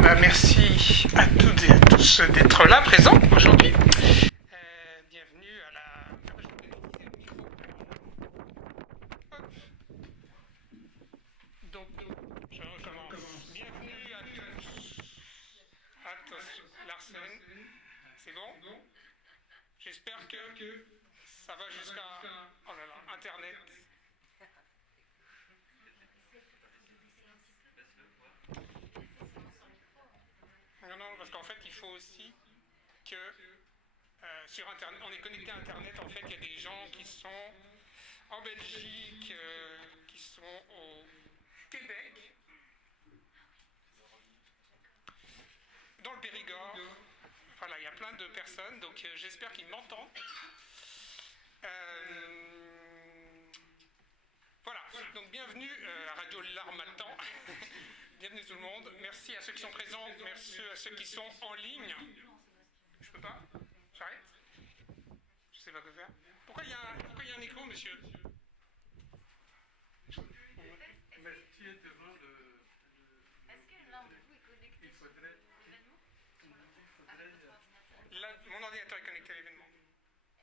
merci à toutes et à tous d'être là, présents aujourd'hui. Bienvenue à la... Donc, je recommence. Bienvenue à tous. Atos Larsen. C'est bon? J'espère que ça va jusqu'à... Oh là là, Internet. Non, parce qu'en fait, il faut aussi que sur Internet, on est connecté à Internet. En fait, il y a des gens qui sont en Belgique, qui sont au Québec, dans le Périgord. Voilà, il y a plein de personnes, donc j'espère qu'ils m'entendent. Voilà, donc bienvenue à Radio L'Harmattan. Bienvenue tout le monde. Merci à ceux qui sont présents, merci à ceux qui sont en ligne. Je peux pas? J'arrête? Je sais pas quoi faire. Pourquoi il y a un écho, monsieur? Mais tu es devant le... Est-ce que l'un de vous est connecté Il faudrait... Là, mon ordinateur est connecté à l'événement.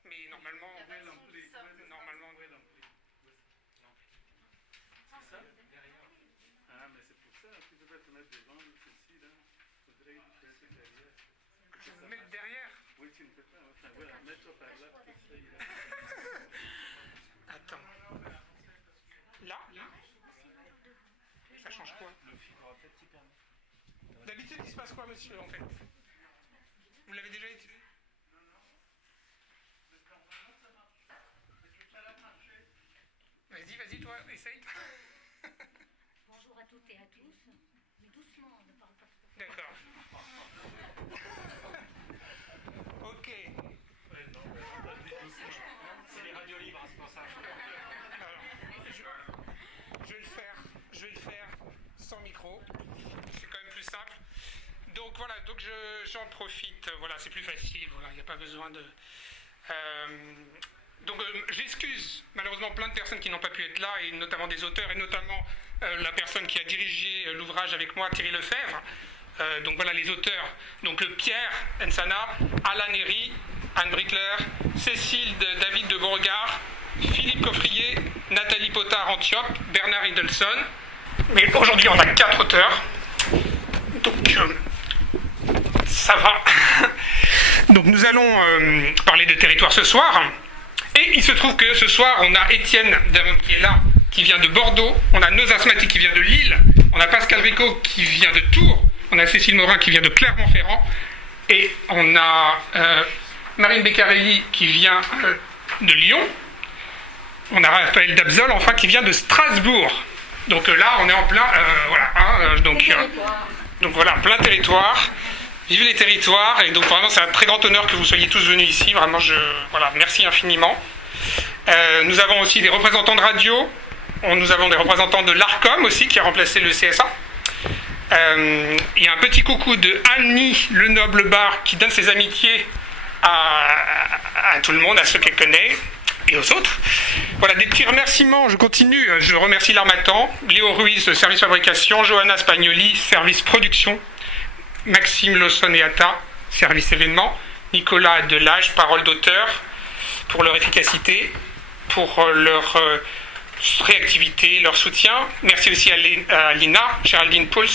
Mais normalement... Normalement... C'est ça? Ah, mais c'est pour ça, tu devrais te mettre devant ceci, là. Il faudrait que tu sois derrière. Je vais me mettre derrière? Oui, tu ne peux pas. Enfin, voilà, mets-toi par là, pour que ça y est. Attends. Là? Ça change quoi? D'habitude, il se passe quoi, monsieur, en fait? Vous l'avez déjà été? Vas-y, toi, essaye. Bonjour à toutes et à tous, mais doucement, ne parle pas trop. D'accord. Ok. C'est les radios libres, c'est pour ça. Alors, je vais le faire sans micro. C'est quand même plus simple. Donc voilà, j'en profite. Voilà, c'est plus facile. Voilà, il n'y a pas besoin de. J'excuse malheureusement plein de personnes qui n'ont pas pu être là, et notamment des auteurs, et notamment la personne qui a dirigé l'ouvrage avec moi, Thierry Lefebvre. Donc voilà les auteurs. Donc Pierre Ensana, Alain Néry, Anne Brickler, Cécile David de Beauregard, Philippe Coffrier, Nathalie Potard-Antiope, Bernard Idelson. Mais aujourd'hui on a 4 auteurs. Donc ça va. Donc nous allons parler de territoire ce soir. Et il se trouve que ce soir, on a Étienne qui est là, qui vient de Bordeaux, on a Nos Asthmatiques qui vient de Lille, on a Pascal Bricot qui vient de Tours, on a Cécile Morin qui vient de Clermont-Ferrand, et on a Marine Beccarelli qui vient de Lyon, on a Raphaël Dabzol, enfin, qui vient de Strasbourg. Donc là, on est en plein... donc voilà, plein territoire. Vive les territoires, et donc vraiment c'est un très grand honneur que vous soyez tous venus ici, vraiment merci infiniment. Nous avons aussi des représentants de radio, nous avons des représentants de l'ARCOM aussi qui a remplacé le CSA. Il y a un petit coucou de Annie Le Noble Bar qui donne ses amitiés à tout le monde, à ceux qu'elle connaît et aux autres. Voilà, des petits remerciements, je continue, je remercie l'Harmattan, Léo Ruiz, service fabrication, Johanna Spagnoli, service production, Maxime Lawson-Eata, service événement, Nicolas Delage, parole d'auteur, pour leur efficacité, pour leur réactivité, leur soutien. Merci aussi à Lina, Géraldine Pauls,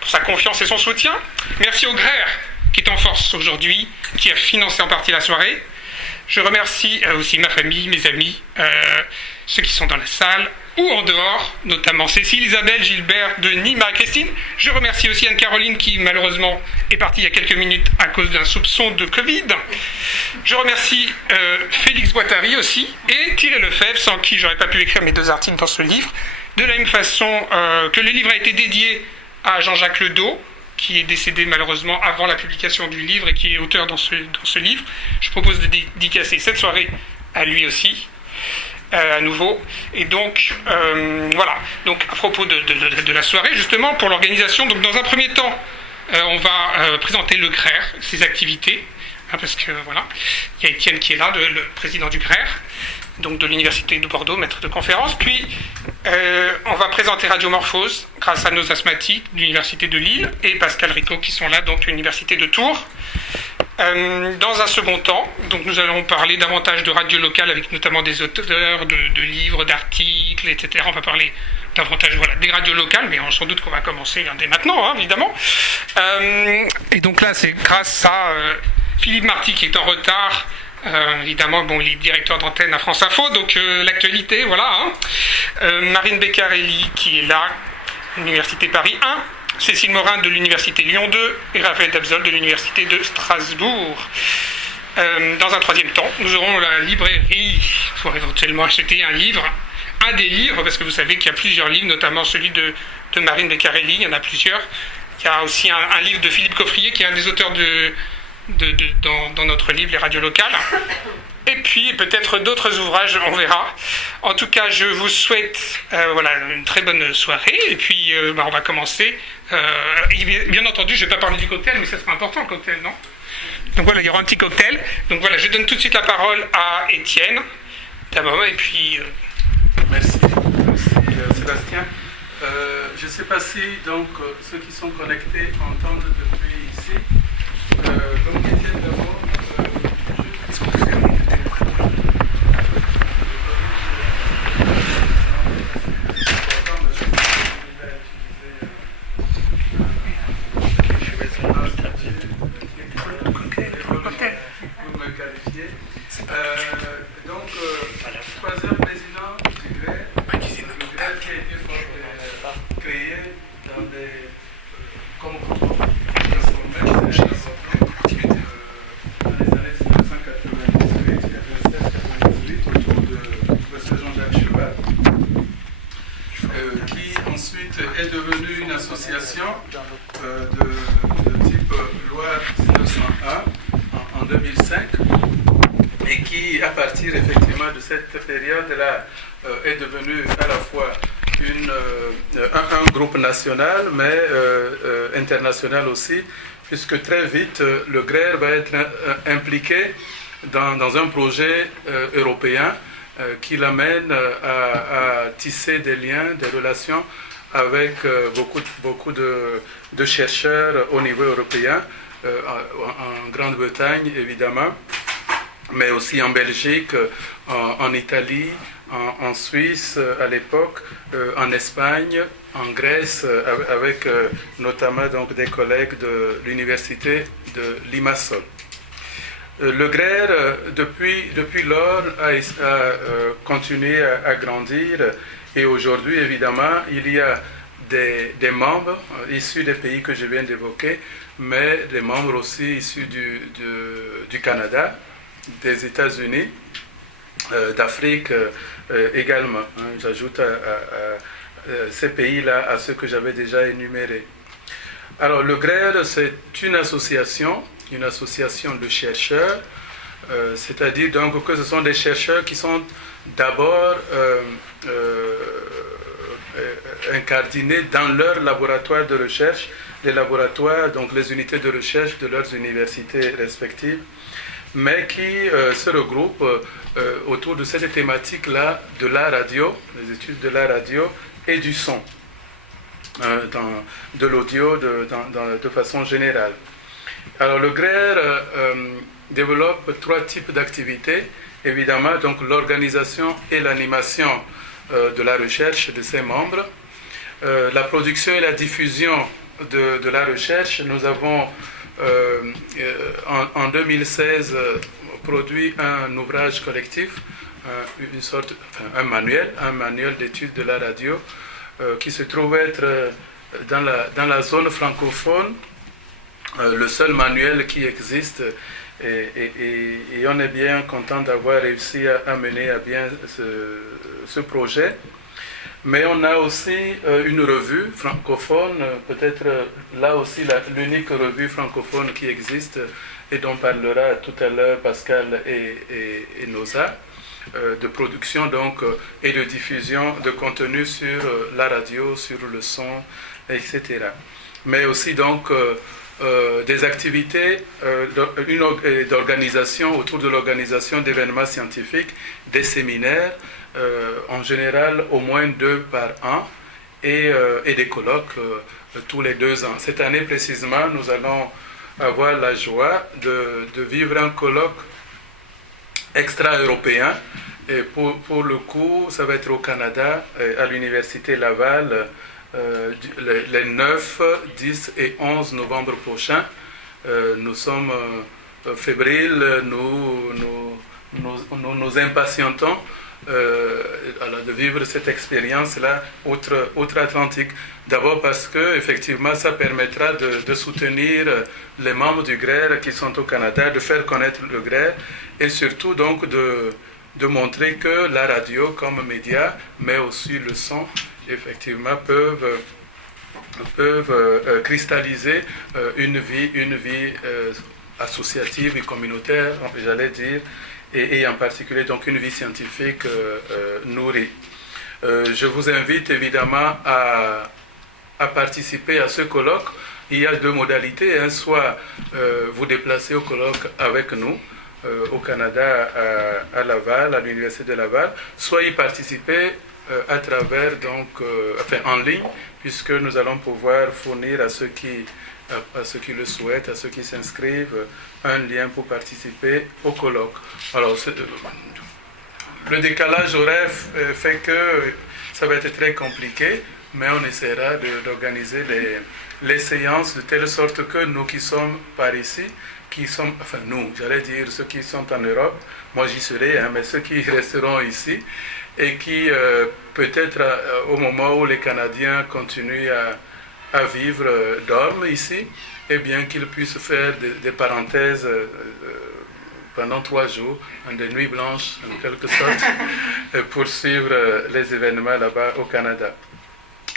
pour sa confiance et son soutien. Merci au GRER, qui est en force aujourd'hui, qui a financé en partie la soirée. Je remercie aussi ma famille, mes amis, ceux qui sont dans la salle ou en dehors, notamment Cécile, Isabelle, Gilbert, Denis, Marie-Christine. Je remercie aussi Anne-Caroline qui malheureusement est partie il y a quelques minutes à cause d'un soupçon de Covid. Je remercie Félix Boitary aussi et Thierry Lefebvre, sans qui j'aurais pas pu écrire mes 2 articles dans ce livre. De la même façon que le livre a été dédié à Jean-Jacques Ledos, qui est décédé malheureusement avant la publication du livre et qui est auteur dans ce livre. Je propose de dédicacer cette soirée à lui aussi. À nouveau, et donc voilà, donc à propos de la soirée, justement, pour l'organisation, donc dans un premier temps, on va présenter le GRER, ses activités, parce que voilà, il y a Étienne qui est là, le président du GRER, donc de l'Université de Bordeaux, maître de conférence. Puis, on va présenter Radiomorphose grâce à nos asthmatiques de l'Université de Lille et Pascal Ricot qui sont là, donc l'Université de Tours. Dans un second temps, donc nous allons parler davantage de radio locale avec notamment des auteurs de livres, d'articles, etc. On va parler davantage des radios locales, mais sans doute qu'on va commencer dès maintenant, évidemment. Et donc là, c'est grâce à Philippe Marty qui est en retard. Évidemment, il est directeur d'antenne à France Info, donc l'actualité, voilà. Marine Beccarelli qui est là, Université Paris 1. Cécile Morin de l'Université Lyon 2 et Raphaël Dabzol de l'Université de Strasbourg. Dans un troisième temps, nous aurons la librairie pour éventuellement acheter un des livres, parce que vous savez qu'il y a plusieurs livres, notamment celui de Marine Beccarelli, il y en a plusieurs. Il y a aussi un livre de Philippe Coffrier, qui est un des auteurs dans notre livre, Les radios locales. Et puis peut-être d'autres ouvrages, on verra. En tout cas, je vous souhaite une très bonne soirée. Et puis on va commencer. Bien entendu, je ne vais pas parler du cocktail, mais ça sera important, le cocktail, non? Donc voilà, il y aura un petit cocktail. Donc voilà, je donne tout de suite la parole à Étienne, d'abord, et puis... Merci Sébastien. Je ne sais pas si ceux qui sont connectés entendent depuis ici. Donc Étienne d'abord, est-ce qu'on peut faire vous me qualifiez. Donc, troisième président du grève, qui a été créé dans des comme groupe informel, dans les années 1998, 96-98, autour de Professeur Jean-Jacques Cheval, qui ensuite est devenue une association de type loi 1901 en 2005 et qui, à partir effectivement de cette période-là, est devenue à la fois un groupe national, mais international aussi, puisque très vite, le GRER va être impliqué dans un projet européen qui l'amène à tisser des liens, des relations avec beaucoup de chercheurs au niveau européen, en Grande-Bretagne évidemment, mais aussi en Belgique, en Italie, en Suisse à l'époque, en Espagne, en Grèce, avec notamment des collègues de l'université de Limassol. Le GRER, depuis lors, a continué à grandir et aujourd'hui, évidemment, il y a des membres issus des pays que je viens d'évoquer, mais des membres aussi issus du Canada, des États-Unis, d'Afrique également. J'ajoute ces pays-là à ceux que j'avais déjà énumérés. Alors, le GRER, c'est une association de chercheurs, c'est-à-dire donc que ce sont des chercheurs qui sont d'abord incardinés dans leur laboratoire de recherche, les laboratoires, donc les unités de recherche de leurs universités respectives, mais qui se regroupent autour de cette thématique-là de la radio, les études de la radio et du son, de l'audio de façon générale. Alors le GRER développe 3 types d'activités, évidemment, donc l'organisation et l'animation de la recherche de ses membres, la production et la diffusion de la recherche. Nous avons en 2016 produit un ouvrage collectif, un manuel d'études de la radio qui se trouve être dans la zone francophone, le seul manuel qui existe, et on est bien content d'avoir réussi à mener à bien ce projet. Mais on a aussi une revue francophone, peut-être là aussi l'unique revue francophone qui existe et dont parlera tout à l'heure Pascal et Noza, de production donc et de diffusion de contenu sur la radio, sur le son, etc. Mais aussi donc des activités d'organisation, autour de l'organisation d'événements scientifiques, des séminaires, en général au moins 2 par an, et des colloques tous les 2 ans. Cette année précisément, nous allons avoir la joie de vivre un colloque extra-européen. Et pour le coup, ça va être au Canada, à l'Université Laval, les 9, 10 et 11 novembre prochains. Nous sommes fébriles, nous impatientons de vivre cette expérience-là outre-Atlantique. D'abord parce que effectivement, ça permettra de soutenir les membres du GRER qui sont au Canada, de faire connaître le GRER et surtout donc de montrer que la radio comme média, mais aussi le son, effectivement, peuvent cristalliser une vie associative et communautaire, j'allais dire, et en particulier donc une vie scientifique nourrie. Je vous invite évidemment à participer à ce colloque. Il y a 2 modalités, hein, soit vous déplacez au colloque avec nous, au Canada, à Laval, à l'Université de Laval, soit y participer à travers, en ligne, puisque nous allons pouvoir fournir à ceux qui le souhaitent, à ceux qui s'inscrivent, un lien pour participer au colloque. Alors, le décalage horaire fait que ça va être très compliqué, mais on essaiera d'organiser les séances de telle sorte que nous qui sommes par ici, j'allais dire ceux qui sont en Europe, moi j'y serai, hein, mais ceux qui resteront ici et qui peut-être au moment où les Canadiens continuent à vivre, dorment ici, eh bien qu'ils puissent faire des parenthèses pendant 3 jours, des nuits blanches en quelque sorte, pour suivre les événements là-bas au Canada.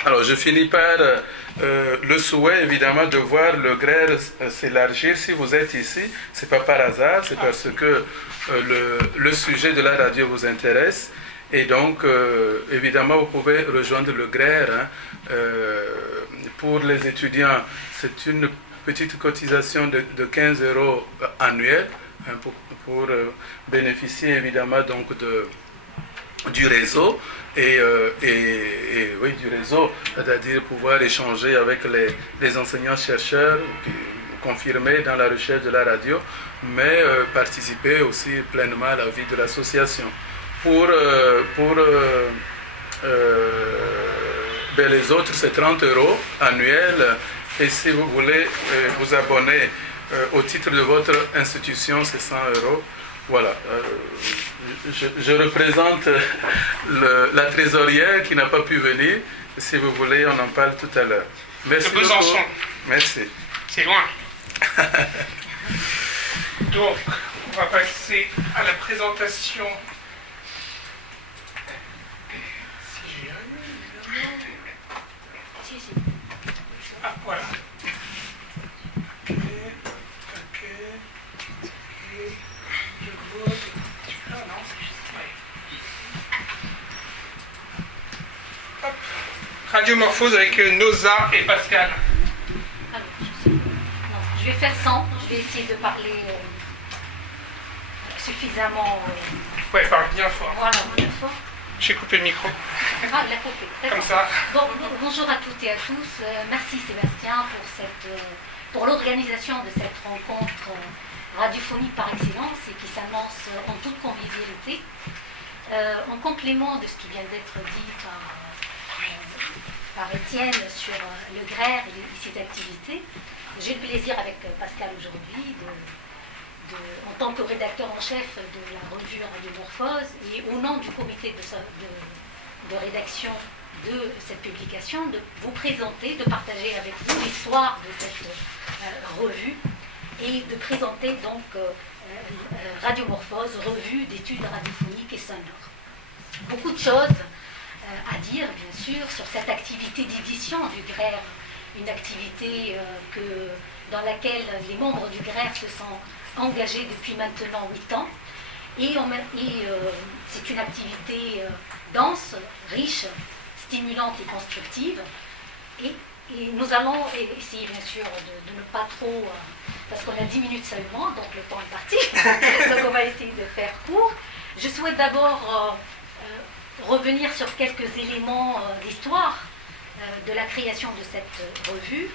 Alors, je finis par le souhait, évidemment, de voir le GRER s'élargir. Si vous êtes ici, ce n'est pas par hasard, c'est parce que le sujet de la radio vous intéresse. Et donc, évidemment, vous pouvez rejoindre le GRER. Hein. Pour les étudiants, c'est une petite cotisation de 15 € annuels, hein, pour bénéficier, évidemment, donc du réseau. Et oui, du réseau, c'est-à-dire pouvoir échanger avec les enseignants-chercheurs confirmés dans la recherche de la radio, mais participer aussi pleinement à la vie de l'association. Pour les autres, c'est 30 € annuels, et si vous voulez vous abonner au titre de votre institution, c'est 100 €. Voilà. Je représente la trésorière qui n'a pas pu venir. Si vous voulez, on en parle tout à l'heure. Merci de Besançon. Merci. C'est loin. Donc, on va passer à la présentation. Si j'y arrive, évidemment. Ah, voilà. Radiomorphose avec Noza et Pascal. Alors, je vais faire sans, je vais essayer de parler suffisamment. Ouais, parle bien fort. Voilà, bien fort. J'ai coupé le micro. Ah, il a coupé. Comme ça. Bon, bonjour à toutes et à tous. Merci Sébastien pour l'organisation de cette rencontre radiophonique par excellence et qui s'annonce en toute convivialité. En complément de ce qui vient d'être dit par Étienne sur le GRER et ses activités, j'ai le plaisir avec Pascal aujourd'hui, en tant que rédacteur en chef de la revue Radiomorphose et au nom du comité de rédaction de cette publication, de vous présenter, de partager avec vous l'histoire de cette revue et de présenter donc Radiomorphose, revue d'études radiophoniques et sonores. Beaucoup de choses à dire, bien sûr, sur cette activité d'édition du GRER, une activité dans laquelle les membres du GRER se sont engagés depuis maintenant 8 ans. Et c'est une activité dense, riche, stimulante et constructive. Et Et nous allons essayer bien sûr de ne pas trop, parce qu'on a 10 minutes seulement, donc le temps est parti, donc on va essayer de faire court. Je souhaite d'abord revenir sur quelques éléments d'histoire de la création de cette revue,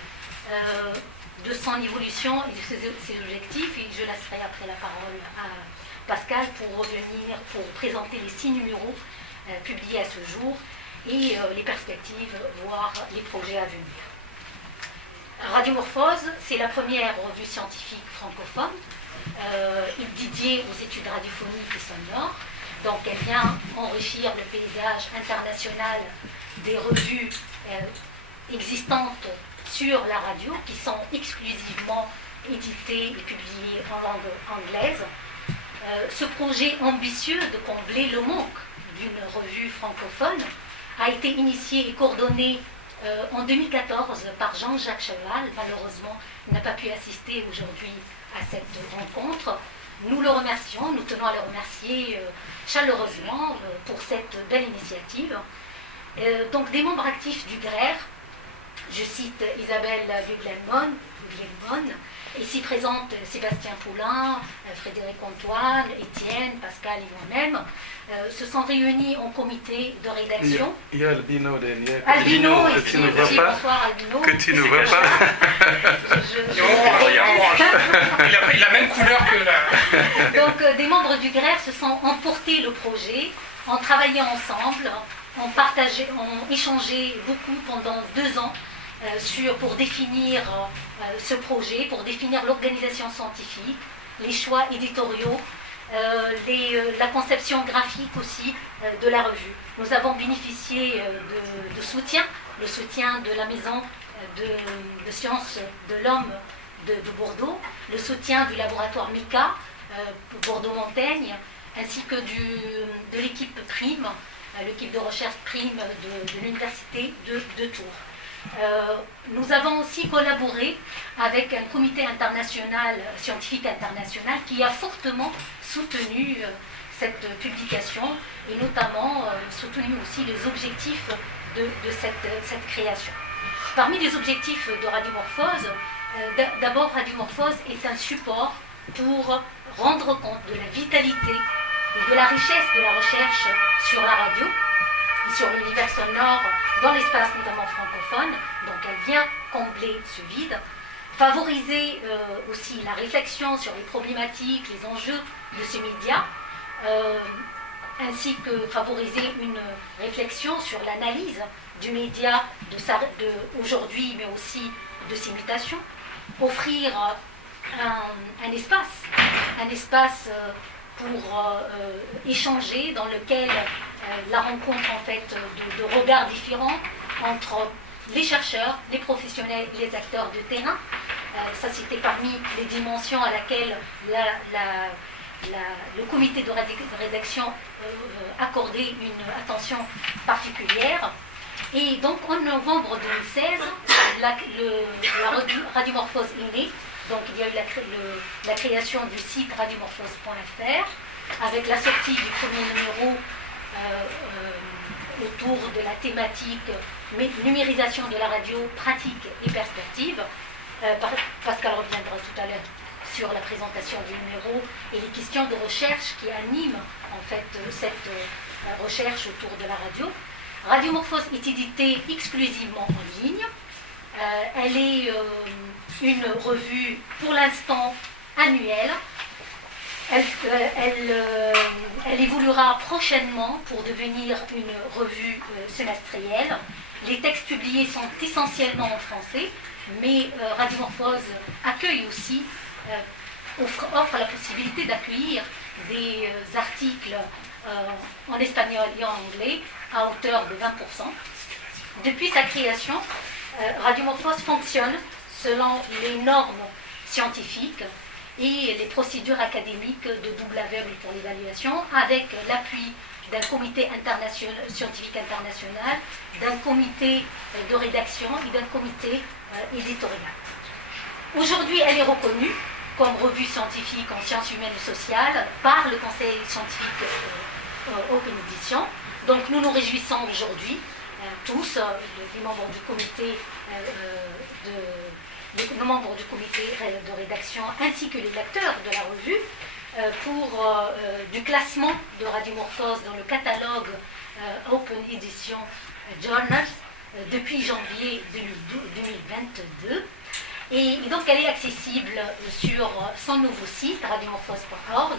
de son évolution et de ses objectifs, et je laisserai après la parole à Pascal pour présenter les 6 numéros publiés à ce jour et les perspectives, voire les projets à venir. Radiomorphose, c'est la première revue scientifique francophone, dédiée aux études radiophoniques et sonores. Donc elle vient enrichir le paysage international des revues existantes sur la radio, qui sont exclusivement éditées et publiées en langue anglaise. Ce projet ambitieux de combler le manque d'une revue francophone a été initié et coordonné en 2014 par Jean-Jacques Cheval. Malheureusement, il n'a pas pu assister aujourd'hui à cette rencontre. Nous le remercions, nous tenons à le remercier chaleureusement pour cette belle initiative. Donc des membres actifs du GRER, je cite Isabelle Buglenmon, ici présente Sébastien Poulain, Frédéric Antoine, Étienne, Pascal et moi-même, se sont réunis en comité de rédaction. Il y a Albino derrière. Albino, que tu ne vois pas. Bonsoir Albino. Que tu ne vois pas. Il a la même couleur que la... Donc des membres du GRER se sont emportés le projet, ont travaillé ensemble, ont échangé beaucoup pendant 2 ans pour définir ce projet, pour définir l'organisation scientifique, les choix éditoriaux, la conception graphique aussi de la revue. Nous avons bénéficié de soutien, le soutien de la maison de sciences de l'homme de Bordeaux, le soutien du laboratoire MICA, Bordeaux-Montaigne, ainsi que de l'équipe PRIME, l'équipe de recherche PRIME de l'université de Tours. Nous avons aussi collaboré avec un comité international, scientifique international, qui a fortement soutenu cette publication et notamment soutenu aussi les objectifs de cette création. Parmi les objectifs de Radiomorphose, d'abord Radiomorphose est un support pour rendre compte de la vitalité et de la richesse de la recherche sur la radio, sur l'univers sonore, dans l'espace notamment francophone. Donc elle vient combler ce vide, favoriser aussi la réflexion sur les problématiques, les enjeux de ces médias, ainsi que favoriser une réflexion sur l'analyse du média aujourd'hui, mais aussi de ses mutations, offrir un espace pour échanger, dans lequel la rencontre en fait de regards différents entre les chercheurs, les professionnels, les acteurs de terrain. Ça, c'était parmi les dimensions à laquelle le comité de rédaction accordait une attention particulière. Et donc en novembre 2016, la Radiomorphose est née. Donc il y a eu la création du site radiomorphose.fr avec la sortie du premier numéro autour de la thématique numérisation de la radio, pratique et perspective. Pascal reviendra tout à l'heure sur la présentation du numéro et les questions de recherche qui animent en fait cette recherche autour de la radio. Radiomorphose est éditée exclusivement en ligne. Elle est une revue pour l'instant annuelle. Elle évoluera prochainement pour devenir une revue semestrielle. Les textes publiés sont essentiellement en français, mais Radiomorphose accueille aussi, offre la possibilité d'accueillir des articles en espagnol et en anglais à hauteur de 20%. Depuis sa création, Radiomorphose fonctionne selon les normes scientifiques et les procédures académiques de double aveugle pour l'évaluation, avec l'appui d'un comité scientifique international, d'un comité de rédaction et d'un comité éditorial. Aujourd'hui, elle est reconnue comme revue scientifique en sciences humaines et sociales par le Conseil scientifique Open Edition. Donc nous nous réjouissons aujourd'hui tous, les membres du comité les membres du comité de rédaction ainsi que les lecteurs de la revue pour du classement de Radiomorphose dans le catalogue Open Edition Journals depuis janvier 2022. Et donc elle est accessible sur son nouveau site radiomorphose.org.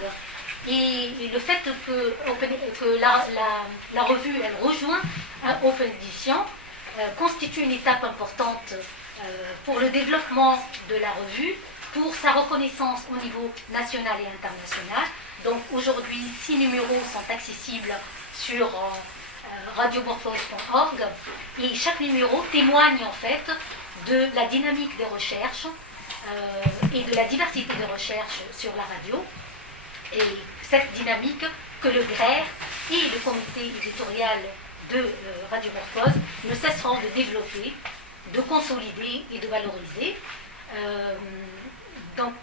Et le fait que la revue elle rejoint Open Edition constitue une étape importante pour le développement de la revue, pour sa reconnaissance au niveau national et international. Donc aujourd'hui, 6 numéros sont accessibles sur radiomorphose.org et chaque numéro témoigne en fait de la dynamique des recherches et de la diversité des recherches sur la radio. Et cette dynamique que le GRER et le comité éditorial de Radiomorphose ne cesseront de développer, de consolider et de valoriser. Donc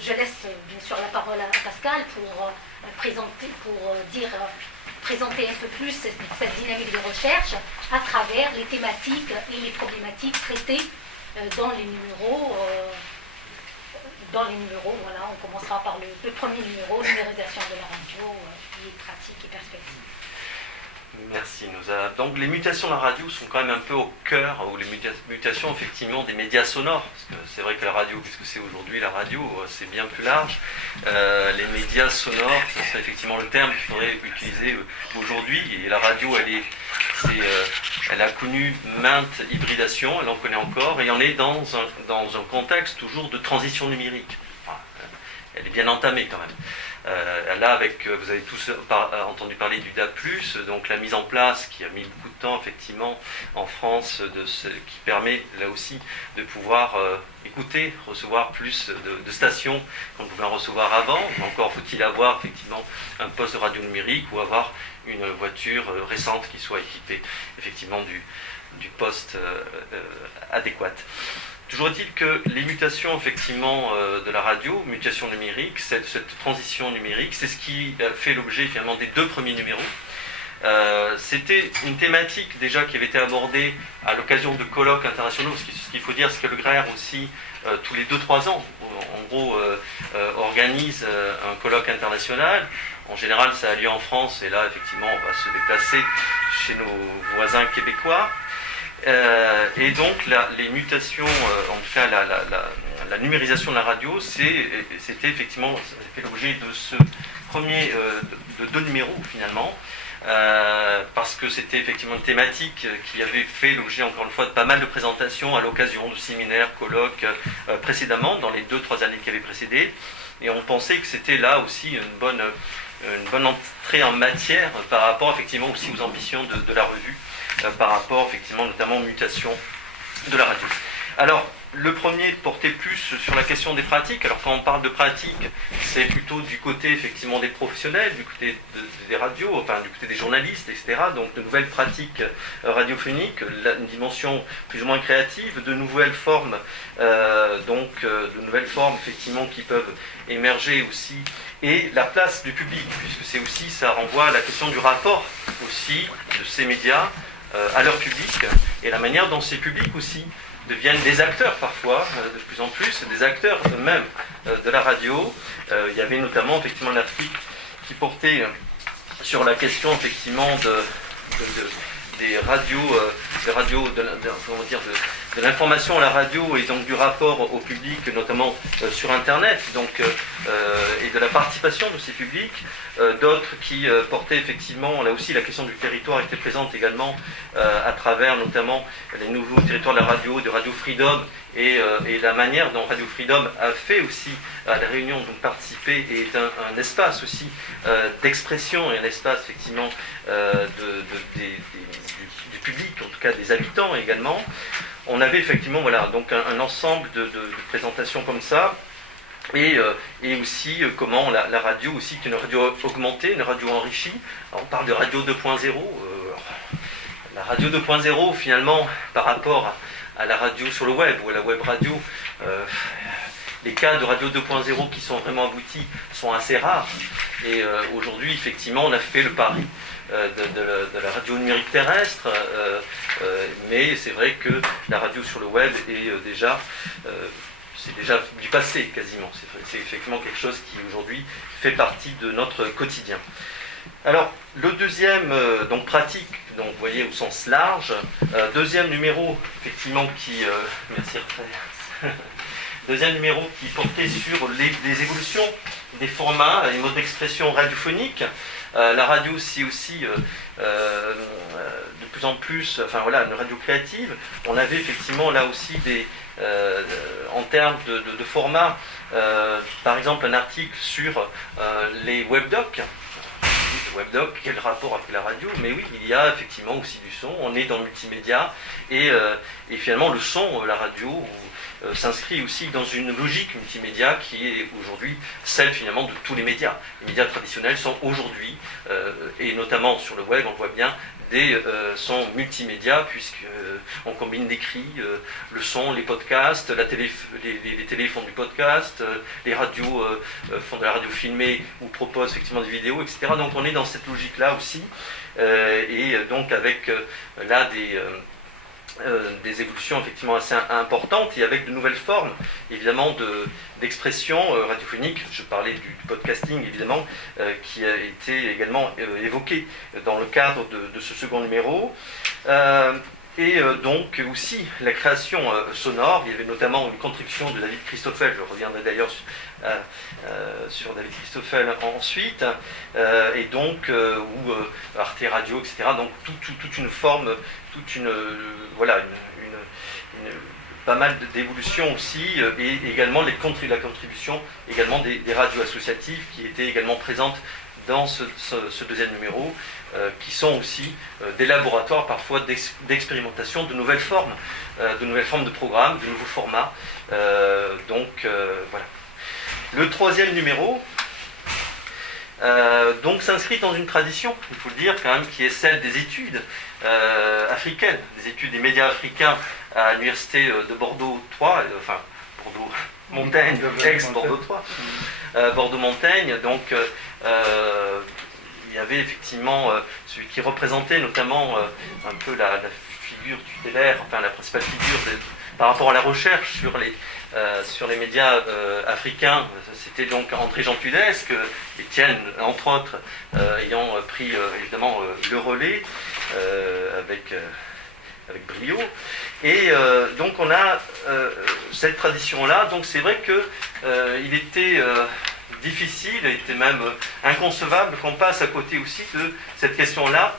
je laisse bien sûr la parole à Pascal pour présenter un peu plus cette dynamique de recherche à travers les thématiques et les problématiques traitées dans les numéros. Voilà, on commencera par le premier numéro, numérisation de la radio, et pratiques et perspectives. Merci. Donc les mutations de la radio sont quand même un peu au cœur, ou les mutations effectivement des médias sonores. Parce que c'est vrai que la radio, qu'est-ce que c'est aujourd'hui la radio? C'est bien plus large. Les médias sonores, c'est effectivement le terme qu'il faudrait utiliser aujourd'hui. Et la radio, elle a connu maintes hybridations, elle en connaît encore, et on est dans un contexte toujours de transition numérique. Enfin, elle est bien entamée quand même. Là, vous avez tous entendu parler du DAB+, donc la mise en place qui a mis beaucoup de temps effectivement en France, qui permet là aussi de pouvoir écouter, recevoir plus de stations qu'on pouvait en recevoir avant. Encore faut-il avoir effectivement un poste de radio numérique ou avoir une voiture récente qui soit équipée effectivement du poste adéquat. Toujours est-il que les mutations effectivement de la radio, mutations numériques, cette transition numérique, c'est ce qui fait l'objet finalement des 2 premiers numéros. C'était une thématique déjà qui avait été abordée à l'occasion de colloques internationaux. Ce qu'il faut dire, c'est que le GRER aussi, tous les 2-3 ans, en gros, organise un colloque international. En général, ça a lieu en France, et là, effectivement, on va se déplacer chez nos voisins québécois. Et donc les mutations, en tout cas la numérisation de la radio, c'était effectivement, ça fait l'objet de ce premier de 2 numéros finalement, parce que c'était effectivement une thématique qui avait fait l'objet encore une fois de pas mal de présentations à l'occasion de séminaires, colloques précédemment, dans les 2-3 années qui avaient précédé, et on pensait que c'était là aussi une bonne entrée en matière par rapport effectivement aussi aux ambitions de la revue. Par rapport effectivement notamment aux mutations de la radio. Alors le premier portait plus sur la question des pratiques. Alors quand on parle de pratiques, c'est plutôt du côté effectivement des professionnels, du côté des radios, enfin du côté des journalistes, etc. Donc de nouvelles pratiques radiophoniques, une dimension plus ou moins créative, de nouvelles formes, de nouvelles formes effectivement qui peuvent émerger aussi, et la place du public, puisque c'est aussi, ça renvoie à la question du rapport aussi de ces médias à leur public, et la manière dont ces publics aussi deviennent des acteurs parfois, de plus en plus, des acteurs eux-mêmes de la radio. Il y avait notamment effectivement l'Afrique qui portait sur la question effectivement des radios, de l'information à la radio et donc du rapport au public, notamment sur Internet, et de la participation de ces publics. D'autres qui portaient effectivement, là aussi la question du territoire était présente également à travers notamment les nouveaux territoires de la radio, de Radio Freedom, et la manière dont Radio Freedom a fait aussi à la Réunion donc participer, et est un espace aussi d'expression, et un espace effectivement du public, en tout cas des habitants également. On avait effectivement donc un ensemble de présentations comme ça, et aussi comment la radio aussi, qui est une radio augmentée, une radio enrichie. Alors, on parle de radio 2.0. La radio 2.0 finalement par rapport à la radio sur le web ou à la web radio, les cas de radio 2.0 qui sont vraiment aboutis sont assez rares. Et aujourd'hui effectivement on a fait le pari de la radio numérique terrestre, mais c'est vrai que la radio sur le web est c'est déjà du passé quasiment. C'est effectivement quelque chose qui aujourd'hui fait partie de notre quotidien. Alors, le deuxième, donc pratique, donc vous voyez au sens large, deuxième numéro, effectivement, merci Raphaël. Deuxième numéro qui portait sur les évolutions des formats et modes d'expression radiophoniques. La radio, c'est aussi de plus en plus, enfin voilà, une radio créative. On avait effectivement là aussi en termes de format, par exemple un article sur les webdocs. Webdoc, quel rapport avec la radio? Mais oui, il y a effectivement aussi du son, on est dans le multimédia, et finalement le son, la radio, s'inscrit aussi dans une logique multimédia qui est aujourd'hui celle finalement de tous les médias. Les médias traditionnels sont aujourd'hui, et notamment sur le web, on le voit bien, des sons multimédia, puisqu'on combine des cris, le son, les podcasts, les télés font du podcast, les radios font de la radio filmée ou proposent effectivement des vidéos, etc. Donc on est dans cette logique-là aussi, et donc avec là des évolutions effectivement assez importantes et avec de nouvelles formes évidemment d'expression radiophonique. Je parlais du podcasting évidemment qui a été également évoqué dans le cadre de ce second numéro. Et donc aussi la création sonore. Il y avait notamment une contribution de David Christoffel, je reviendrai d'ailleurs sur David Christoffel ensuite, et donc ou Arte Radio, etc. Donc toute une forme, voilà, pas mal d'évolutions aussi, et également la contribution également des radios associatives qui étaient également présentes dans ce deuxième numéro, qui sont aussi des laboratoires parfois d'expérimentation de nouvelles formes de programmes, de nouveaux formats. Voilà. Le troisième numéro donc s'inscrit dans une tradition, il faut le dire quand même, qui est celle des études africaines, des études des médias africains à l'université de Bordeaux 3, enfin Bordeaux Montaigne, ex-Bordeaux 3, Bordeaux-Montaigne. Donc il y avait effectivement celui qui représentait notamment un peu la figure tutélaire, enfin la principale figure par rapport à la recherche sur les médias africains. C'était donc André-Jean Tudesque, Étienne entre autres ayant pris évidemment le relais avec brio. Et donc on a cette tradition-là. Donc c'est vrai qu'il était difficile, il était même inconcevable qu'on passe à côté aussi de cette question-là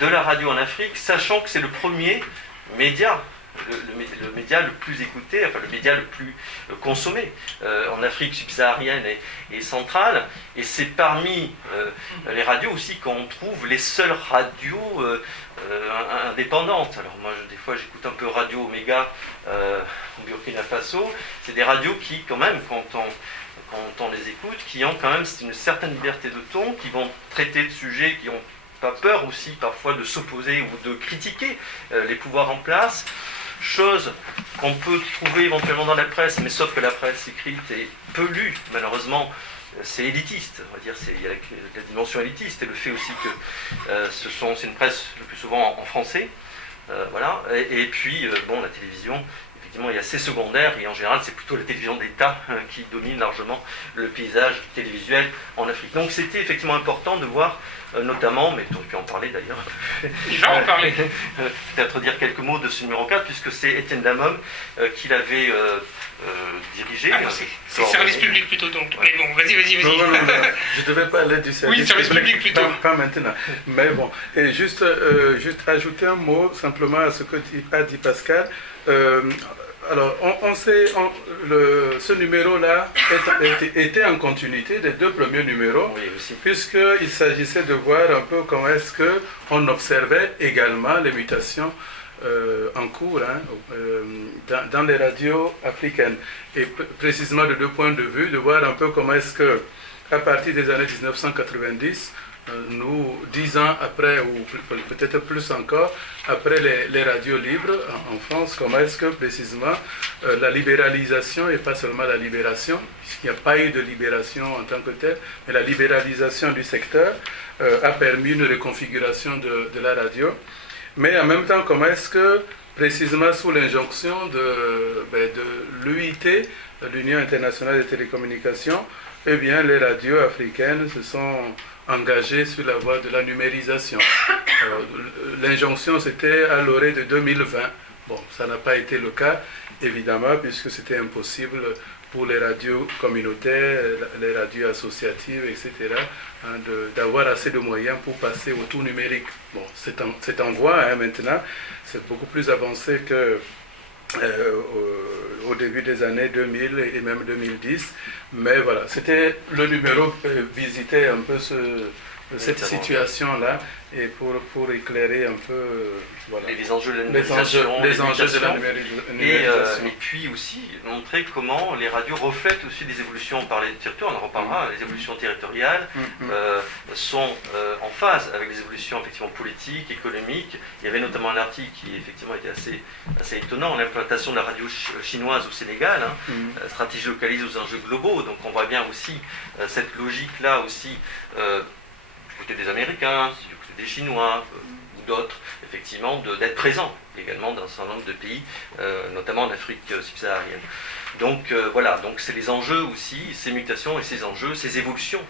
de la radio en Afrique, sachant que c'est le premier média, le média le plus écouté, enfin le média le plus consommé en Afrique subsaharienne et centrale, et c'est parmi les radios aussi qu'on trouve les seules radios indépendantes. Alors moi des fois j'écoute un peu Radio Omega au Burkina Faso, c'est des radios qui quand même, quand on les écoute, qui ont quand même une certaine liberté de ton, qui vont traiter de sujets qui n'ont pas peur aussi parfois de s'opposer ou de critiquer les pouvoirs en place, chose qu'on peut trouver éventuellement dans la presse, mais sauf que la presse écrite est peu lue, malheureusement. C'est élitiste, on va dire, il y a la dimension élitiste, et le fait aussi que c'est une presse le plus souvent en français, voilà, et puis la télévision effectivement est assez secondaire, et en général c'est plutôt la télévision d'État qui domine largement le paysage télévisuel en Afrique. Donc c'était effectivement important de voir notamment, mais tu aurais pu en parler d'ailleurs, il va en parler, peut-être dire quelques mots de ce numéro 4, puisque c'est Étienne Damhomme qui l'avait dirigé. Ah, c'est service public plutôt, donc. Mais bon, vas-y. Non, je devais parler du service public plutôt. Pas maintenant. Mais bon, et juste ajouter un mot simplement à ce que a dit Pascal. Alors, on sait, ce numéro-là était en continuité des deux premiers numéros, oui, aussi, puisqu'il s'agissait de voir un peu comment est-ce qu'on observait également les mutations en cours dans les radios africaines. Et précisément de deux points de vue, de voir un peu comment est-ce que, à partir des années 1990, nous, 10 ans après, ou peut-être plus encore, après les radios libres en France, comment est-ce que précisément la libéralisation, et pas seulement la libération, puisqu'il n'y a pas eu de libération en tant que telle, mais la libéralisation du secteur a permis une reconfiguration de la radio. Mais en même temps, comment est-ce que, précisément sous l'injonction de l'UIT, l'Union internationale des télécommunications, eh bien, les radios africaines se sont engagées sur la voie de la numérisation. L'injonction, c'était à l'orée de 2020. Bon, ça n'a pas été le cas, évidemment, puisque c'était impossible pour les radios communautaires, les radios associatives, etc., hein, d'avoir assez de moyens pour passer au tout numérique. Bon, c'est en voie maintenant, c'est beaucoup plus avancé que au début des années 2000 et même 2010, mais voilà, c'était le numéro visiter un peu cette situation-là et pour éclairer un peu voilà, les enjeux de la numérisation, les enjeux de la numérisation. Et puis aussi montrer comment les radios reflètent aussi des évolutions, on parlait de territoire, on en reparlera, les évolutions territoriales sont en phase avec les évolutions effectivement politiques, économiques. Il y avait notamment un article qui effectivement était assez étonnant, l'implantation de la radio chinoise au Sénégal, stratégie localisée aux enjeux globaux, donc on voit bien aussi cette logique-là aussi du côté des Américains, du côté des Chinois ou d'autres, effectivement, d'être présents également dans un certain nombre de pays, notamment en Afrique subsaharienne. Donc voilà, donc c'est les enjeux aussi, ces mutations et ces enjeux, ces évolutions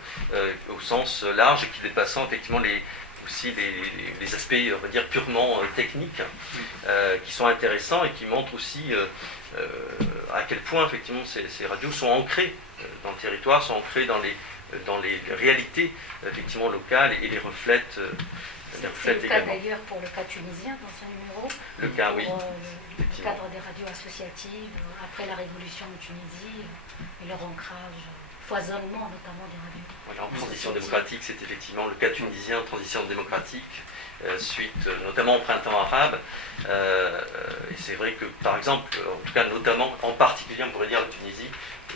au sens large et qui dépassant effectivement les aspects, on va dire, purement techniques, qui sont intéressants et qui montrent aussi à quel point effectivement ces radios sont ancrées dans le territoire, sont ancrées dans les réalités effectivement locales et les reflètent. C'est le cas d'ailleurs pour le cas tunisien dans ce numéro. Le cas, oui. Le cadre des radios associatives après la révolution en Tunisie et leur ancrage, foisonnement notamment des radios. Voilà, en transition démocratique, c'est effectivement le cas tunisien, transition démocratique, suite notamment au printemps arabe. Et c'est vrai que par exemple, en tout cas notamment, en particulier on pourrait dire la Tunisie,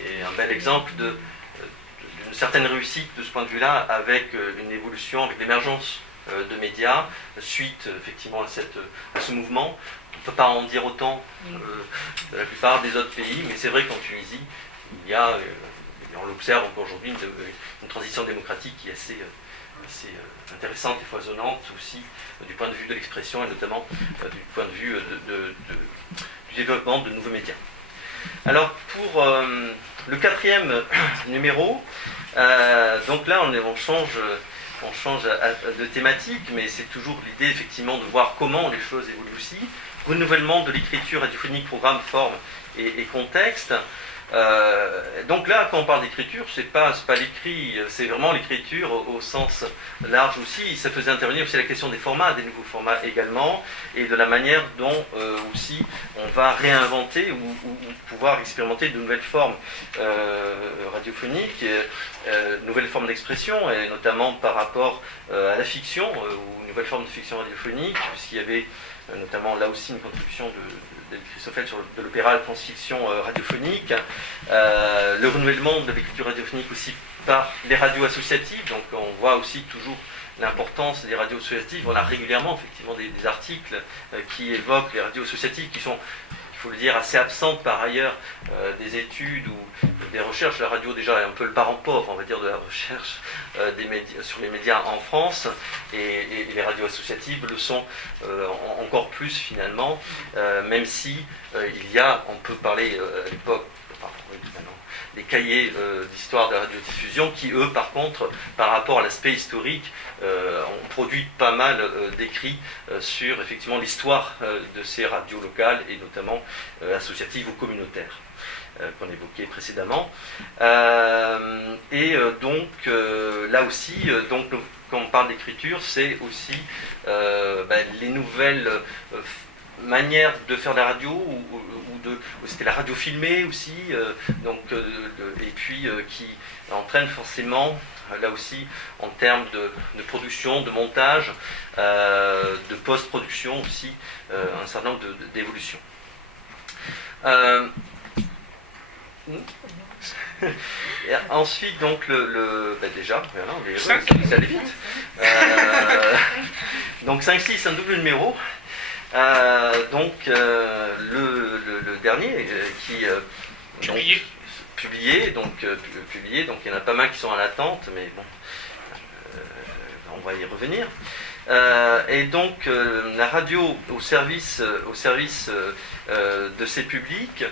est un bel exemple d'une certaine réussite de ce point de vue-là, avec une évolution, avec l'émergence de médias, suite effectivement à ce mouvement. On ne peut pas en dire autant de la plupart des autres pays, mais c'est vrai qu'en Tunisie, il y a, on l'observe encore aujourd'hui, une transition démocratique qui est assez intéressante et foisonnante aussi du point de vue de l'expression et notamment du point de vue du développement de nouveaux médias. Alors pour le 4e numéro, donc là on change de thématique, mais c'est toujours l'idée effectivement de voir comment les choses évoluent aussi. Renouvellement de l'écriture radiophonique, programme, forme et contexte. Donc là, quand on parle d'écriture, c'est pas l'écrit, c'est vraiment l'écriture au sens large aussi. Ça faisait intervenir aussi la question des formats, des nouveaux formats également, et de la manière dont aussi on va réinventer ou pouvoir expérimenter de nouvelles formes radiophoniques, nouvelles formes d'expression, et notamment par rapport à la fiction, ou nouvelles formes de fiction radiophonique, puisqu'il y avait notamment là aussi une contribution de Christophe sur de l'opéra, la transfiction radiophonique, le renouvellement de l'écriture radiophonique aussi par les radios associatives, donc on voit aussi toujours l'importance des radios associatives. On a régulièrement effectivement des articles qui évoquent les radios associatives qui sont, il faut le dire, assez absentes par ailleurs des études ou des recherches. La radio déjà est un peu le parent pauvre, on va dire, de la recherche des médias, sur les médias en France, et les radios associatives le sont encore plus finalement, même si il y a, on peut parler à l'époque, des cahiers d'histoire de la radiodiffusion qui, eux, par contre, par rapport à l'aspect historique, ont produit pas mal d'écrits sur effectivement l'histoire de ces radios locales et notamment associatives ou communautaires qu'on évoquait précédemment. Donc là aussi, donc, quand on parle d'écriture, c'est aussi les nouvelles manière de faire de la radio ou c'était la radio filmée aussi, et puis qui entraîne forcément là aussi en termes de production, de montage, de post-production aussi, un certain nombre d'évolutions. Ensuite, donc, déjà, voilà, ça allait vite. Donc 5-6, un double numéro. Le dernier qui publié, donc il y en a pas mal qui sont en attente, mais bon, on va y revenir. Et donc la radio au service de ces publics.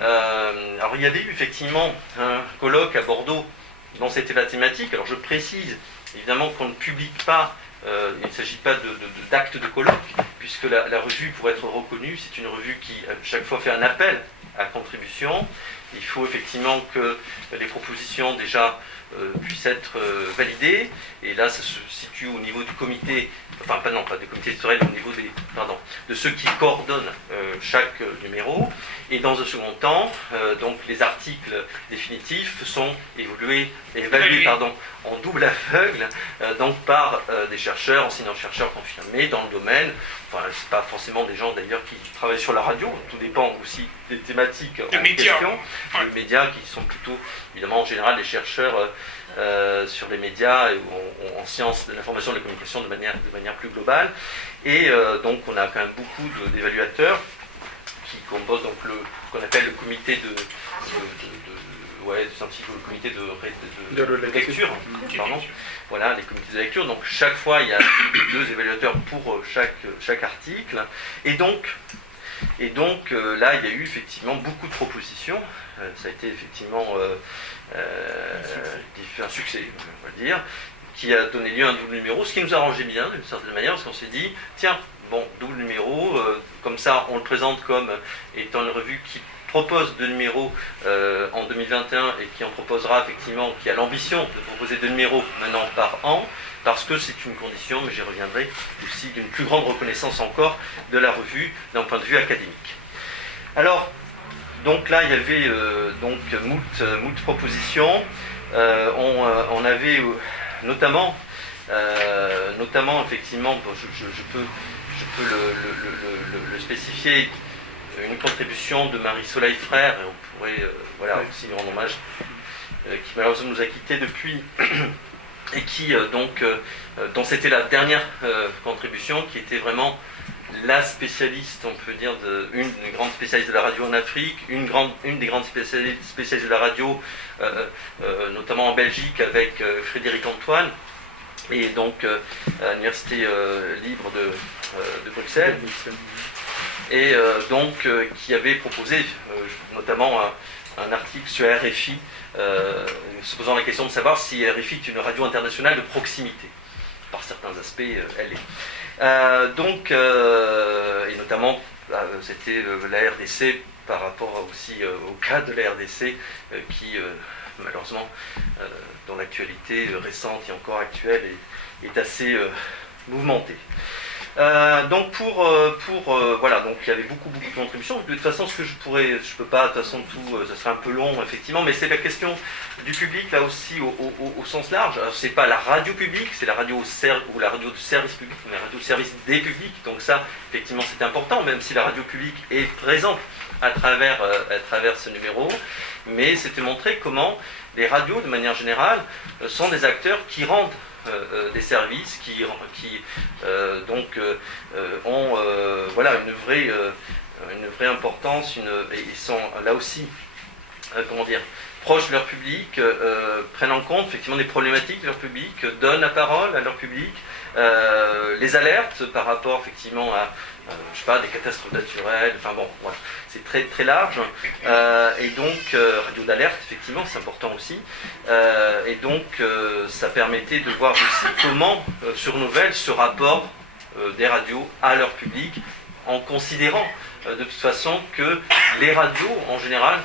Alors il y avait eu effectivement un colloque à Bordeaux dont c'était la thématique. Alors je précise évidemment qu'on ne publie pas, il ne s'agit pas d'actes de colloque, puisque la revue, pour être reconnue, c'est une revue qui chaque fois fait un appel à contribution. Il faut effectivement que les propositions déjà puissent être validées, et là ça se situe au niveau du comité, enfin pas du comité éditorial, au niveau de ceux qui coordonnent chaque numéro. Et dans un second temps, donc les articles définitifs sont évalués en double aveugle, donc par des chercheurs, enseignants-chercheurs confirmés dans le domaine. Enfin, c'est pas forcément des gens d'ailleurs qui travaillent sur la radio, tout dépend aussi des thématiques en question. Les médias qui sont plutôt, évidemment, en général, des chercheurs sur les médias ou en sciences de l'information et de la communication de manière plus globale. Et donc, on a quand même beaucoup d'évaluateurs qui composent donc ce qu'on appelle le comité de comité de lecture. Pardon. Voilà, les comités de lecture. Donc chaque fois, il y a 2 évaluateurs pour chaque article. Et donc là, il y a eu effectivement beaucoup de propositions. Ça a été effectivement un succès, on va dire, qui a donné lieu à un double numéro, ce qui nous arrangeait bien d'une certaine manière, parce qu'on s'est dit, tiens, bon, double numéro, comme ça on le présente comme étant une revue qui propose 2 numéros en 2021 et qui en proposera effectivement, qui a l'ambition de proposer 2 numéros maintenant par an, parce que c'est une condition, mais j'y reviendrai, aussi d'une plus grande reconnaissance encore de la revue d'un point de vue académique. Alors, donc là, il y avait moult propositions. On avait notamment effectivement, je peux le spécifier, une contribution de Marie-Soleil Frère, et on pourrait aussi lui rendre hommage, qui malheureusement nous a quittés depuis, et qui dont c'était la dernière contribution, qui était vraiment la spécialiste, on peut dire, une grande spécialiste de la radio en Afrique, une des grandes spécialistes de la radio, notamment en Belgique, avec Frédéric Antoine, et donc à l'Université libre de Bruxelles. Et qui avait proposé notamment un article sur RFI, se posant la question de savoir si RFI est une radio internationale de proximité. Par certains aspects, elle est. Et notamment, c'était la RDC par rapport aussi au cas de la RDC qui, malheureusement, dans l'actualité récente et encore actuelle, est assez mouvementée. Donc donc il y avait beaucoup de contributions. De toute façon, je peux pas, de toute façon tout, ça serait un peu long effectivement, mais c'est la question du public là aussi au sens large. Alors, c'est pas la radio publique, c'est la radio ou la radio de service public, mais la radio de service des publics. Donc ça, effectivement, c'est important, même si la radio publique est présente à travers ce numéro. Mais c'était montrer comment les radios, de manière générale, sont des acteurs qui rendent des services qui ont une vraie importance, et sont là aussi proches de leur public, prennent en compte effectivement des problématiques de leur public, donnent la parole à leur public, les alertes par rapport effectivement à des catastrophes naturelles, c'est très très large, et donc radio d'alerte effectivement c'est important aussi, et donc ça permettait de voir aussi comment se renouvelle ce rapport des radios à leur public, en considérant de toute façon que les radios en général,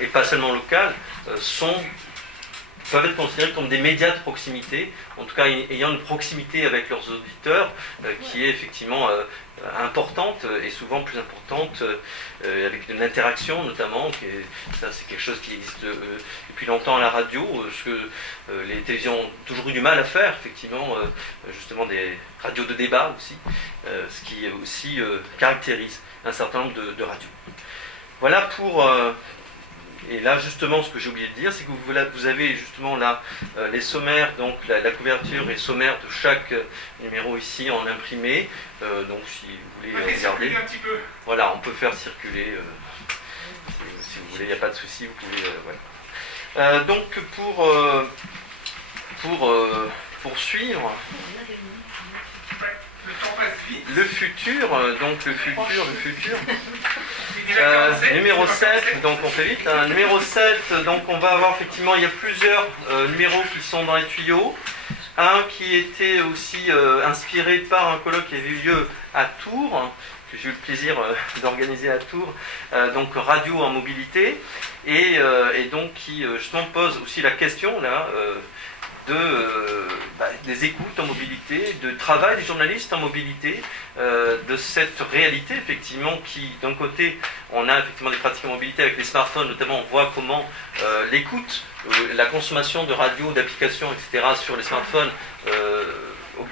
et pas seulement locales, peuvent être considérés comme des médias de proximité, en tout cas ayant une proximité avec leurs auditeurs qui est effectivement importante, et souvent plus importante, avec une interaction notamment, ça c'est quelque chose qui existe depuis longtemps à la radio, ce que les télévisions ont toujours eu du mal à faire, effectivement, justement des radios de débat aussi, ce qui aussi caractérise un certain nombre de radios. Voilà pour... Et là, justement, ce que j'ai oublié de dire, c'est que vous avez justement là les sommaires, donc la couverture et sommaire de chaque numéro ici en imprimé. Donc, si vous voulez regarder, un petit peu. Voilà, on peut faire circuler. Si vous voulez, il n'y a pas de souci, vous pouvez. Voilà. Donc, pour poursuivre. le futur, numéro 7, donc on fait vite. Numéro 7, donc on va avoir effectivement, il y a plusieurs numéros qui sont dans les tuyaux. Un qui était aussi inspiré par un colloque qui avait eu lieu à Tours, que j'ai eu le plaisir d'organiser à Tours, donc radio en mobilité, et donc qui justement pose aussi la question là, des écoutes en mobilité, de travail des journalistes en mobilité, de cette réalité effectivement qui, d'un côté, on a effectivement des pratiques en mobilité avec les smartphones, notamment on voit comment l'écoute, la consommation de radio, d'applications, etc. sur les smartphones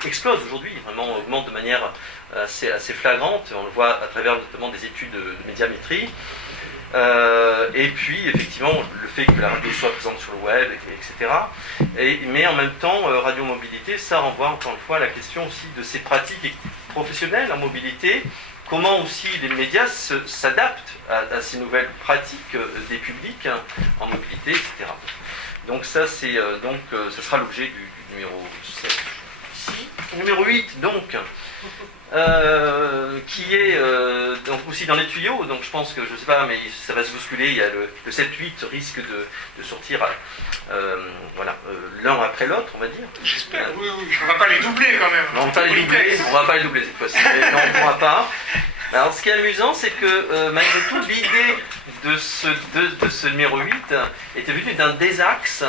explose aujourd'hui, vraiment augmente de manière assez flagrante, on le voit à travers notamment des études de médiamétrie. Et puis effectivement le fait que la radio soit présente sur le web, etc. Mais en même temps, radio mobilité, ça renvoie encore une fois à la question aussi de ces pratiques professionnelles en mobilité, comment aussi les médias s'adaptent à ces nouvelles pratiques des publics en mobilité, etc. Donc ça, c'est ce sera l'objet du numéro 7 ici. Numéro 8, donc. Qui est donc aussi dans les tuyaux, donc je pense que, je ne sais pas, mais ça va se bousculer, il y a le 7-8 risque de sortir l'un après l'autre, on va dire. J'espère, oui, on ne va pas les doubler quand même. Non, on va pas les doubler cette fois-ci, non, on ne pourra pas. Alors ce qui est amusant, c'est que malgré tout, l'idée de ce numéro 8 était venue d'un des axes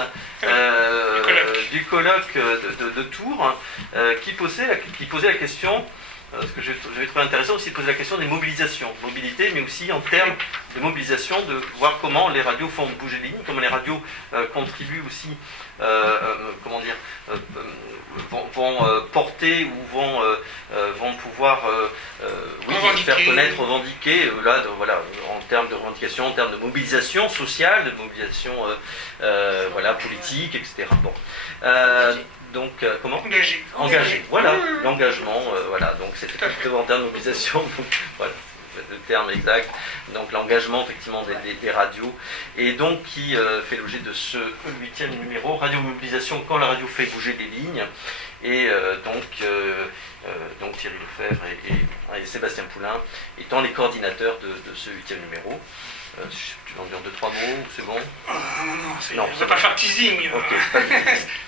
du colloque de Tours, qui posait la question. Ce que j'avais trouvé intéressant aussi, de poser la question des mobilisations, mobilité, mais aussi en termes de mobilisation, de voir comment les radios font bouger les lignes, comment les radios contribuent aussi, vont porter ou vont pouvoir faire connaître, revendiquer, en termes de revendication, en termes de mobilisation sociale, de mobilisation politique, etc. Bon. Donc, comment ? Engagé. Voilà, l'engagement, donc c'était plutôt en termes de mobilisation, donc voilà, le terme exact, donc l'engagement effectivement des radios, et donc qui fait l'objet de ce 8e numéro, radio mobilisation quand la radio fait bouger les lignes, et donc Thierry Lefebvre et Sébastien Poulain étant les coordinateurs de ce 8e numéro. Tu vas en dire 2-3 mots, c'est bon ? Non, on ne va pas faire teasing. Okay,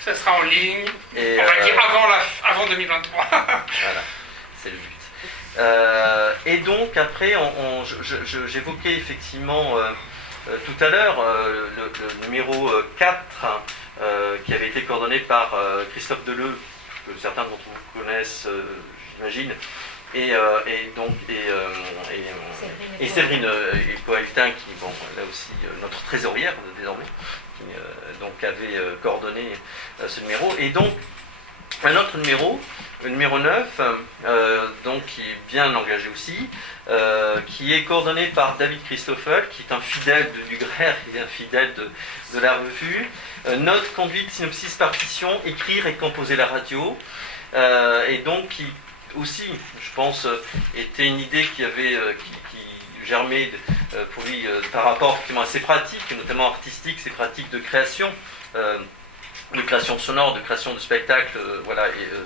ça sera en ligne. Et, on va dire avant 2023. Voilà, c'est le but. Et donc après, j'évoquais effectivement tout à l'heure le numéro 4 qui avait été coordonné par Christophe Deleu, que certains d'entre vous connaissent, j'imagine. Et Séverine Cohaltin, qui, là aussi, notre trésorière désormais, qui donc avait coordonné ce numéro. Et donc, un autre numéro, le numéro 9, donc, qui est bien engagé aussi, qui est coordonné par David Christoffel, qui est un fidèle du GRER, qui est un fidèle de la revue. Note, conduite, synopsis, partition, écrire et composer la radio. Et donc, qui aussi, je pense, était une idée qui germait pour lui par rapport effectivement à ses pratiques, notamment artistiques, ses pratiques de création sonore, de création de spectacles,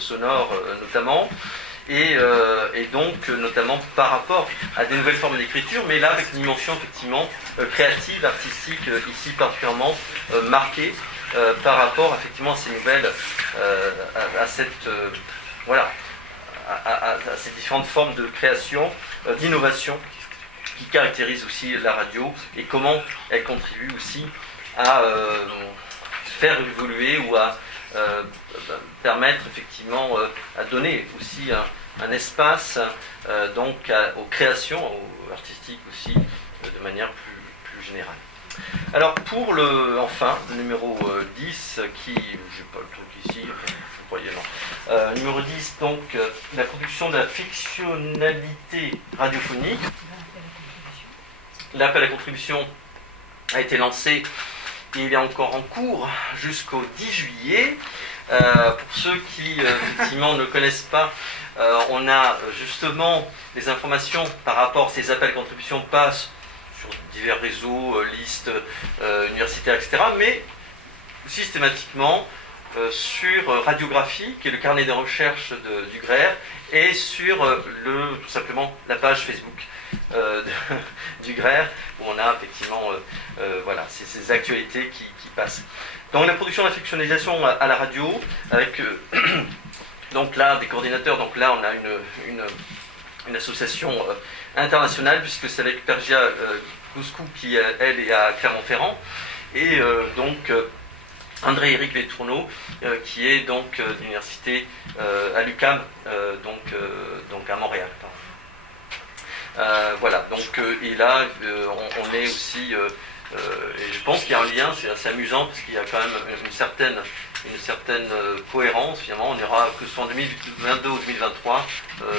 sonores notamment, et donc notamment par rapport à des nouvelles formes d'écriture, mais là avec une dimension effectivement créative, artistique, ici particulièrement marquée par rapport effectivement à ces nouvelles, à ces différentes formes de création, d'innovation qui caractérisent aussi la radio et comment elle contribue aussi à faire évoluer ou à permettre effectivement à donner aussi un espace aux créations artistiques aussi de manière plus générale. Alors pour le numéro 10 qui, j'ai pas le truc ici, vous croyez non. Numéro 10, donc la production de la fictionnalité radiophonique. L'appel à contribution a été lancé et il est encore en cours jusqu'au 10 juillet. Pour ceux qui effectivement ne connaissent pas, on a justement des informations par rapport à ces appels à contribution passent sur divers réseaux, listes universitaires, etc. Mais systématiquement sur Radiographie, qui est le carnet de recherche du GRER, et sur tout simplement la page Facebook du GRER, où on a effectivement voilà, ces actualités qui passent. Donc la production de la fictionnalisation à la radio, avec donc là des coordinateurs, donc là on a une association internationale, puisque c'est avec Pergia Kouskou qui elle est à Clermont-Ferrand, et donc André-Éric Vétourneau qui est donc de l'université à l'UQAM, donc à Montréal. Voilà, donc et là on est aussi et je pense qu'il y a un lien, c'est assez amusant parce qu'il y a quand même une certaine cohérence. Finalement, on ira que ce soit en 2022 ou 2023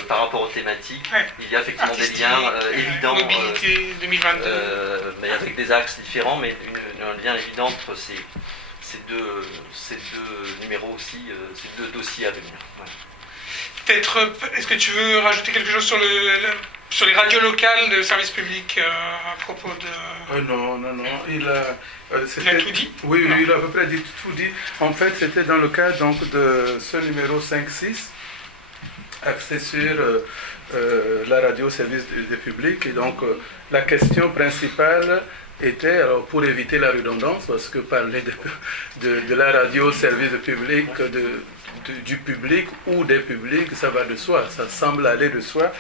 par rapport aux thématiques. Ouais. Il y a effectivement des liens évidents, mobilité 2022. mais avec des axes différents, mais un lien évident entre ces deux numéros aussi, ces deux dossiers à venir. Ouais. Peut-être, est-ce que tu veux rajouter quelque chose sur les radios locales de service public à propos de... Non. Il a tout dit? Oui, il a à peu près tout dit. En fait, c'était dans le cadre donc, de ce numéro 5-6, axé sur la radio service des publics. Et donc, la question principale était, alors pour éviter la redondance, parce que parler de la radio service de public, du public ou des publics, ça va de soi, ça semble aller de soi.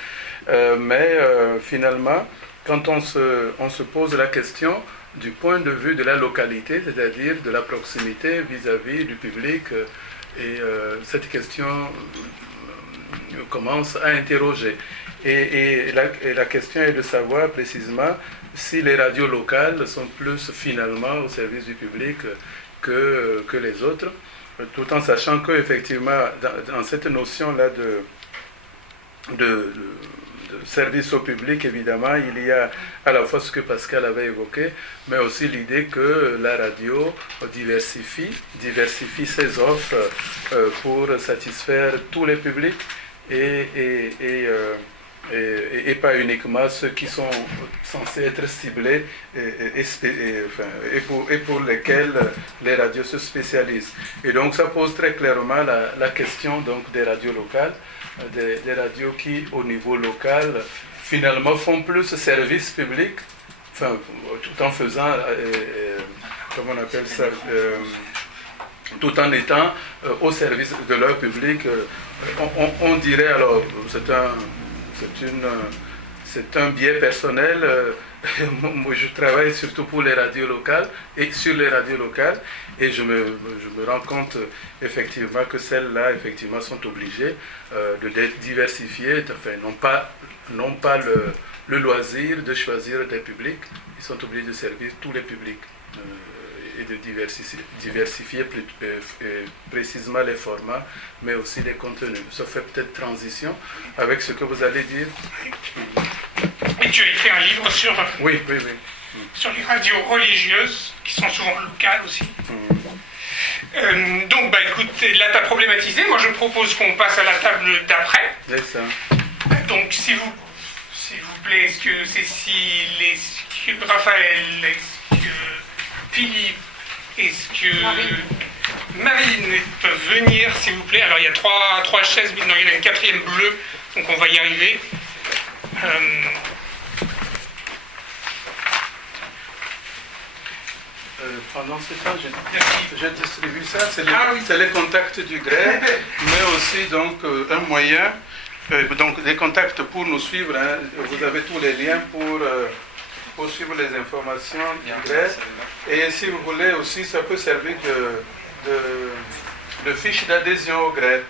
Mais finalement, quand on se pose la question du point de vue de la localité, c'est-à-dire de la proximité vis-à-vis du public, et cette question commence à interroger. Et la question est de savoir précisément si les radios locales sont plus finalement au service du public que les autres, tout en sachant qu'effectivement, dans cette notion-là de service au public, évidemment, il y a à la fois ce que Pascal avait évoqué, mais aussi l'idée que la radio diversifie ses offres pour satisfaire tous les publics et pas uniquement ceux qui sont censés être ciblés et pour lesquels les radios se spécialisent. Et donc ça pose très clairement la question donc, des radios locales, des radios qui, au niveau local, finalement font plus service public, enfin, tout en faisant, comment on appelle ça, tout en étant au service de leur public. On dirait, alors, c'est un biais personnel. Moi, je travaille surtout pour les radios locales et sur les radios locales, et je me rends compte effectivement que celles-là effectivement sont obligées de diversifier, enfin non pas le loisir de choisir des publics, ils sont obligés de servir tous les publics et de diversifier précisément les formats, mais aussi les contenus. Ça fait peut-être transition avec ce que vous allez dire. Et tu as écrit un livre sur, oui. sur les radios religieuses, qui sont souvent locales aussi. Donc, écoute, là, tu as problématisé. Moi, je propose qu'on passe à la table d'après. C'est ça. Donc, s'il vous plaît, est-ce que Cécile, est-ce que Raphaël, est-ce que Philippe, est-ce que Marine peuvent venir, s'il vous plaît? Alors, il y a trois chaises, non, il y en a une quatrième bleue, donc on va y arriver. Pendant ce temps, je distribue ça, c'est les contacts du GRER, mais aussi donc, un moyen, donc des contacts pour nous suivre. Hein. Vous avez tous les liens pour suivre les informations du GRER. Et si vous voulez aussi, ça peut servir de fiche d'adhésion au GRER.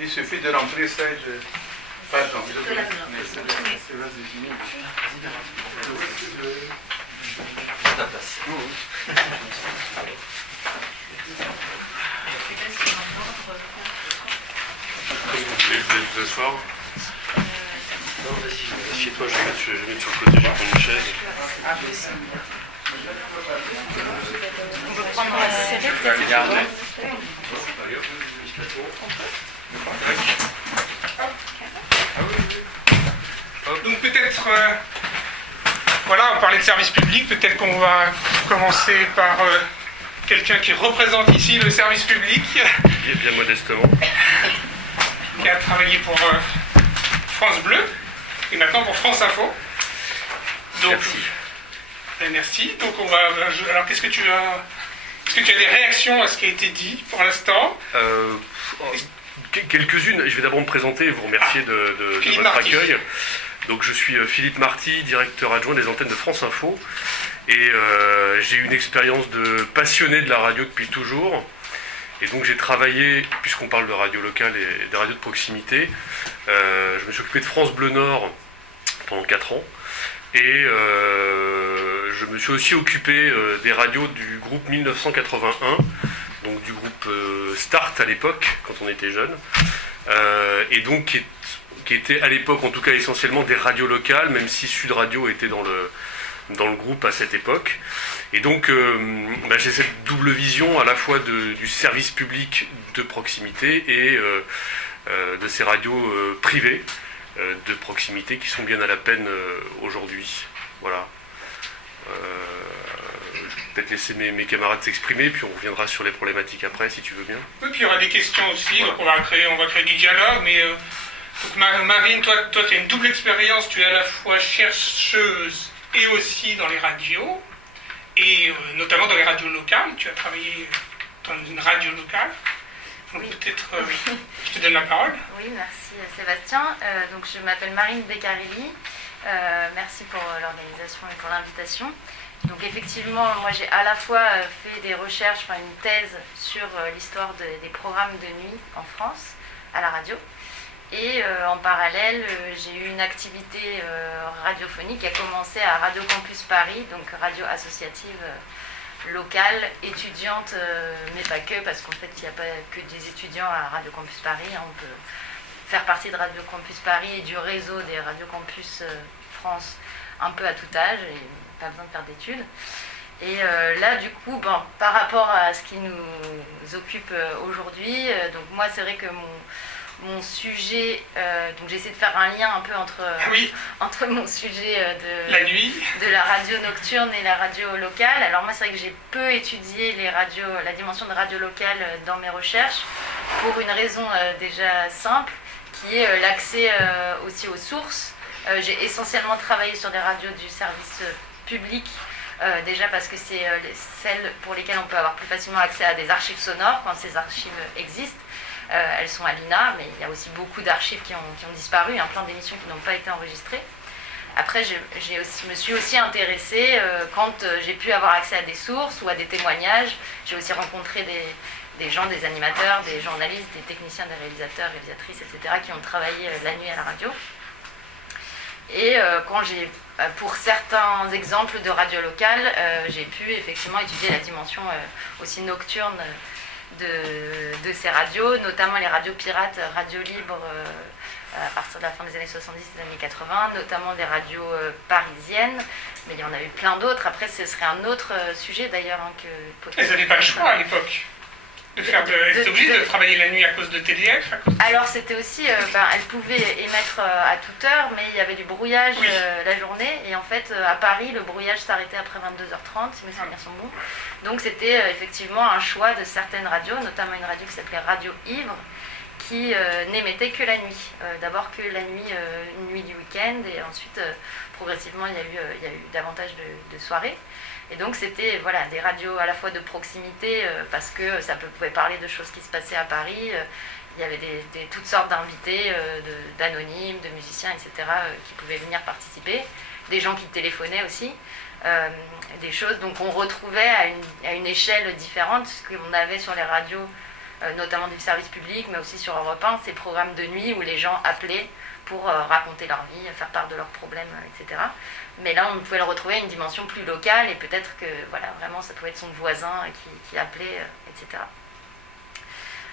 Il suffit de remplir ça. Pardon. Vous asseoir? Non, vas-y, assieds-toi, je vais mettre sur le côté, je vais prendre une chaise. On peut prendre la serviette. Je vais aller garder. Donc peut-être, voilà, on parlait de service public, peut-être qu'on va commencer par quelqu'un qui représente ici le service public. Bien modestement. Qui a travaillé pour France Bleu et maintenant pour France Info. Donc, Merci. Merci. Donc alors qu'est-ce que tu as... Est-ce que tu as des réactions à ce qui a été dit pour l'instant? Quelques-unes. Je vais d'abord me présenter et vous remercier de votre Marty. accueil. Donc, je suis Philippe Marty, directeur adjoint des antennes de France Info. Et j'ai une expérience de passionné de la radio depuis toujours. Et donc j'ai travaillé, puisqu'on parle de radio locale et de radio de proximité, je me suis occupé de France Bleu Nord pendant 4 ans. Et je me suis aussi occupé des radios du groupe 1981, donc du groupe Start à l'époque, quand on était jeune. Et donc qui était à l'époque en tout cas essentiellement des radios locales, même si Sud Radio était dans le groupe à cette époque. Et donc j'ai cette double vision à la fois du service public de proximité et de ces radios privées de proximité qui sont bien à la peine aujourd'hui. Voilà. Je vais peut-être laisser mes camarades s'exprimer, puis on reviendra sur les problématiques après, si tu veux bien. Oui, puis il y aura des questions aussi, donc on va créer des dialogues, mais donc Marine, toi tu as une double expérience, tu es à la fois chercheuse et aussi dans les radios, et notamment dans les radios locales, tu as travaillé dans une radio locale. Donc Oui. peut-être, je te donne la parole. Oui, merci Sébastien. Donc, je m'appelle Marine Beccarilli. Merci pour l'organisation et pour l'invitation. Donc effectivement, moi j'ai à la fois fait des recherches, une thèse sur l'histoire des programmes de nuit en France, à la radio. Et en parallèle, j'ai eu une activité radiophonique qui a commencé à Radio Campus Paris, donc radio associative locale, étudiante, mais pas que, parce qu'en fait il n'y a pas que des étudiants à Radio Campus Paris. On peut faire partie de Radio Campus Paris et du réseau des Radio Campus France un peu à tout âge, et pas besoin de faire d'études. Et là, du coup, par rapport à ce qui nous occupe aujourd'hui, donc moi, c'est vrai que mon sujet, donc j'essaie de faire un lien un peu entre mon sujet La nuit. de la radio nocturne et la radio locale. Alors moi, c'est vrai que j'ai peu étudié la dimension de radio locale dans mes recherches, pour une raison déjà simple, qui est l'accès aussi aux sources. J'ai essentiellement travaillé sur des radios du service public, déjà parce que c'est celles pour lesquelles on peut avoir plus facilement accès à des archives sonores quand ces archives existent. Elles sont à l'INA, mais il y a aussi beaucoup d'archives qui ont disparu, plein d'émissions qui n'ont pas été enregistrées. Après, je me suis aussi intéressée quand j'ai pu avoir accès à des sources ou à des témoignages. J'ai aussi rencontré des gens, des animateurs, des journalistes, des techniciens, des réalisateurs, réalisatrices, etc., qui ont travaillé la nuit à la radio. Et quand pour certains exemples de radio locale, j'ai pu effectivement étudier la dimension aussi nocturne de ces radios, notamment les radios pirates, radios libres à partir de la fin des années 70 et des années 80, notamment des radios parisiennes, mais il y en a eu plein d'autres. Après, ce serait un autre sujet d'ailleurs que... Elles n'avaient pas le choix à l'époque. Elles étaient obligées de travailler la nuit à cause de TDF. Alors c'était aussi, elles pouvaient émettre à toute heure, mais il y avait du brouillage la journée, et en fait à Paris le brouillage s'arrêtait après 22h30, si mes souvenirs sont bons. Donc c'était effectivement un choix de certaines radios, notamment une radio qui s'appelait Radio Ivre, qui n'émettait que la nuit. D'abord que la nuit, une nuit du week-end, et ensuite progressivement il y a eu davantage de soirées. Et donc c'était des radios à la fois de proximité, parce que ça pouvait parler de choses qui se passaient à Paris. Il y avait toutes sortes d'invités, d'anonymes, de musiciens, etc., qui pouvaient venir participer. Des gens qui téléphonaient aussi. Des choses donc on retrouvait à une échelle différente, ce qu'on avait sur les radios, notamment du service public, mais aussi sur Europe 1, ces programmes de nuit où les gens appelaient pour raconter leur vie, faire part de leurs problèmes, etc. Mais là, on pouvait le retrouver à une dimension plus locale, et peut-être que vraiment ça pouvait être son voisin qui appelait, etc.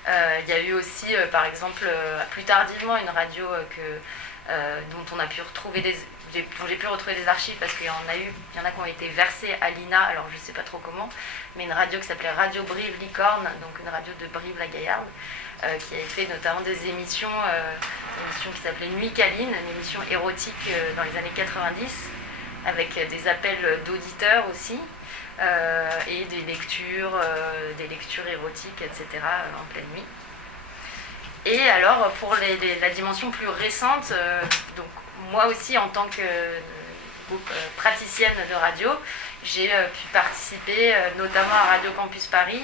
Il y a eu aussi, par exemple, plus tardivement, une radio dont on a pu retrouver dont j'ai pu retrouver des archives, parce qu'il y en a qui ont été versées à l'INA, alors je ne sais pas trop comment, mais une radio qui s'appelait Radio Brive-Licorne, donc une radio de Brive-la-Gaillarde, qui a fait notamment des émissions, une émission qui s'appelait Nuit Câline, une émission érotique dans les années 90, avec des appels d'auditeurs aussi, et des lectures érotiques, etc., en pleine nuit. Et alors pour la dimension plus récente, donc moi aussi en tant que praticienne de radio, j'ai pu participer notamment à Radio Campus Paris,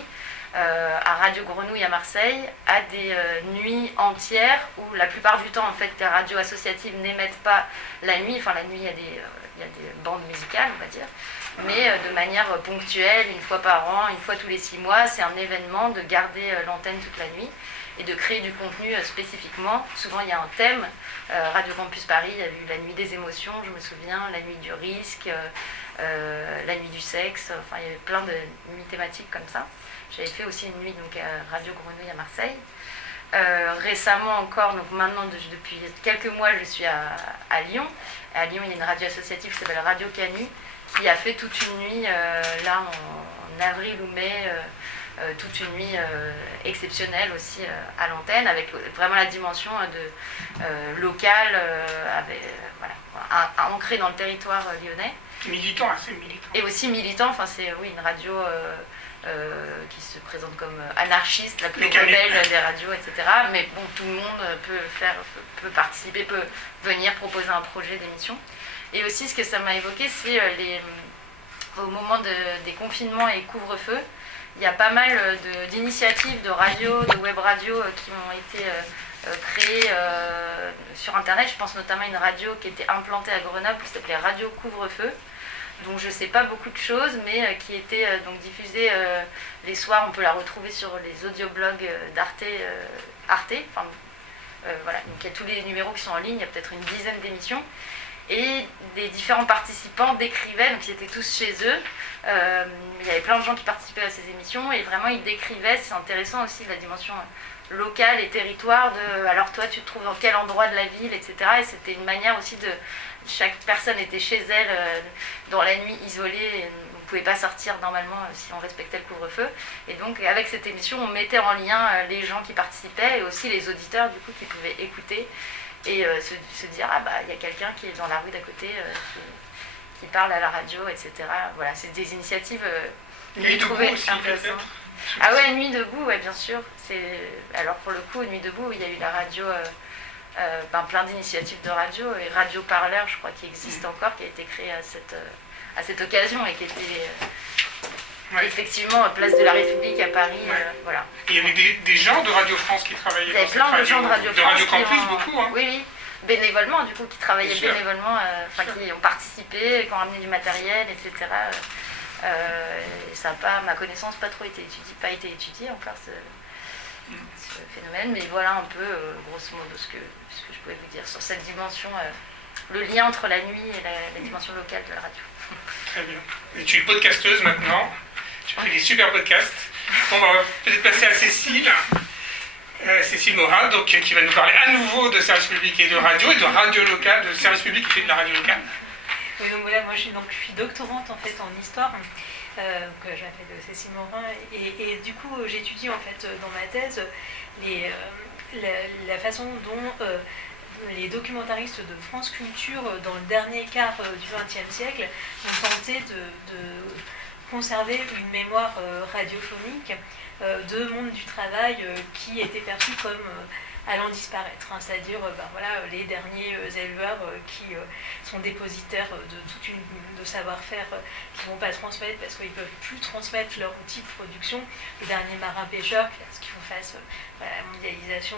à Radio Grenouille à Marseille, à des nuits entières où la plupart du temps en fait les radios associatives n'émettent pas la nuit. Enfin la nuit il y a des bandes musicales on va dire, mais de manière ponctuelle, une fois par an, une fois tous les 6 mois, c'est un événement de garder l'antenne toute la nuit et de créer du contenu spécifiquement. Souvent il y a un thème. Radio Campus Paris, il y a eu la nuit des émotions, je me souviens, la nuit du risque, la nuit du sexe, enfin il y avait plein de nuits thématiques comme ça. J'avais fait aussi une nuit donc, à Radio Grenouille à Marseille. Récemment encore, donc maintenant depuis quelques mois, je suis à Lyon. À Lyon, il y a une radio associative qui s'appelle Radio Canu, qui a fait toute une nuit, là en avril ou mai, toute une nuit exceptionnelle aussi à l'antenne, avec vraiment la dimension locale, ancrée dans le territoire lyonnais. Militant, assez militant. Et aussi militant, enfin c'est une radio qui se présente comme anarchiste, la plus rebelle des radios, etc. Mais bon, tout le monde peut participer, peut venir proposer un projet d'émission. Et aussi ce que ça m'a évoqué, c'est au moment des confinements et couvre-feu, il y a pas mal d'initiatives de radio, de web radio qui ont été créées sur Internet. Je pense notamment à une radio qui était implantée à Grenoble qui s'appelait Radio Couvre-feu, dont je ne sais pas beaucoup de choses, mais qui était donc diffusée les soirs. On peut la retrouver sur les audioblogs d'Arte. Voilà. Donc il y a tous les numéros qui sont en ligne, il y a peut-être une dizaine d'émissions. Et les différents participants décrivaient, donc ils étaient tous chez eux, il y avait plein de gens qui participaient à ces émissions, et vraiment ils décrivaient, c'est intéressant aussi la dimension locale et territoire, alors toi tu te trouves dans quel endroit de la ville, etc. Et c'était une manière aussi chaque personne était chez elle, dans la nuit, isolée, et on ne pouvait pas sortir normalement si on respectait le couvre-feu. Et donc avec cette émission, on mettait en lien les gens qui participaient, et aussi les auditeurs du coup qui pouvaient écouter, et se dire il y a quelqu'un qui est dans la rue d'à côté qui parle à la radio, etc. Voilà, c'est des initiatives que j'ai trouvées intéressantes. Ah ouais, Nuit debout, ouais, bien sûr. Alors pour le coup, Nuit debout, il y a eu la radio, plein d'initiatives de radio, et Radio Parleur, je crois, qui existe encore, qui a été créée à cette occasion, et qui était effectivement place de la République à Paris. Voilà. Et il y avait des gens de Radio France qui travaillaient dans cette radio. Il y avait plein de gens de Radio France. De Radio Campus, beaucoup. Hein. Oui, bénévolement, du coup, qui travaillaient bénévolement, qui ont participé, qui ont amené du matériel, etc. Et ça n'a pas, à ma connaissance, pas été étudié encore ce phénomène, mais voilà un peu, grosso modo, ce que je pouvais vous dire sur cette dimension, le lien entre la nuit et la dimension locale de la radio. Très bien. Et tu es podcasteuse maintenant, tu fais des super podcasts. Bon, on va peut-être passer à Cécile Morat, donc, qui va nous parler à nouveau de service public et de radio locale, de service public et de la radio locale. Oui, donc voilà, moi je suis doctorante en fait en histoire, que je m'appelle Cécile Morin, et du coup j'étudie en fait dans ma thèse la façon dont les documentaristes de France Culture, dans le dernier quart du XXe siècle, ont tenté de conserver une mémoire radiophonique de monde du travail qui était perçu comme allant disparaître, hein, c'est-à-dire les derniers éleveurs qui sont dépositaires de toute de savoir-faire qui ne vont pas transmettre parce qu'ils ne peuvent plus transmettre leur outil de production, les derniers marins pêcheurs parce qu'ils font face à la mondialisation,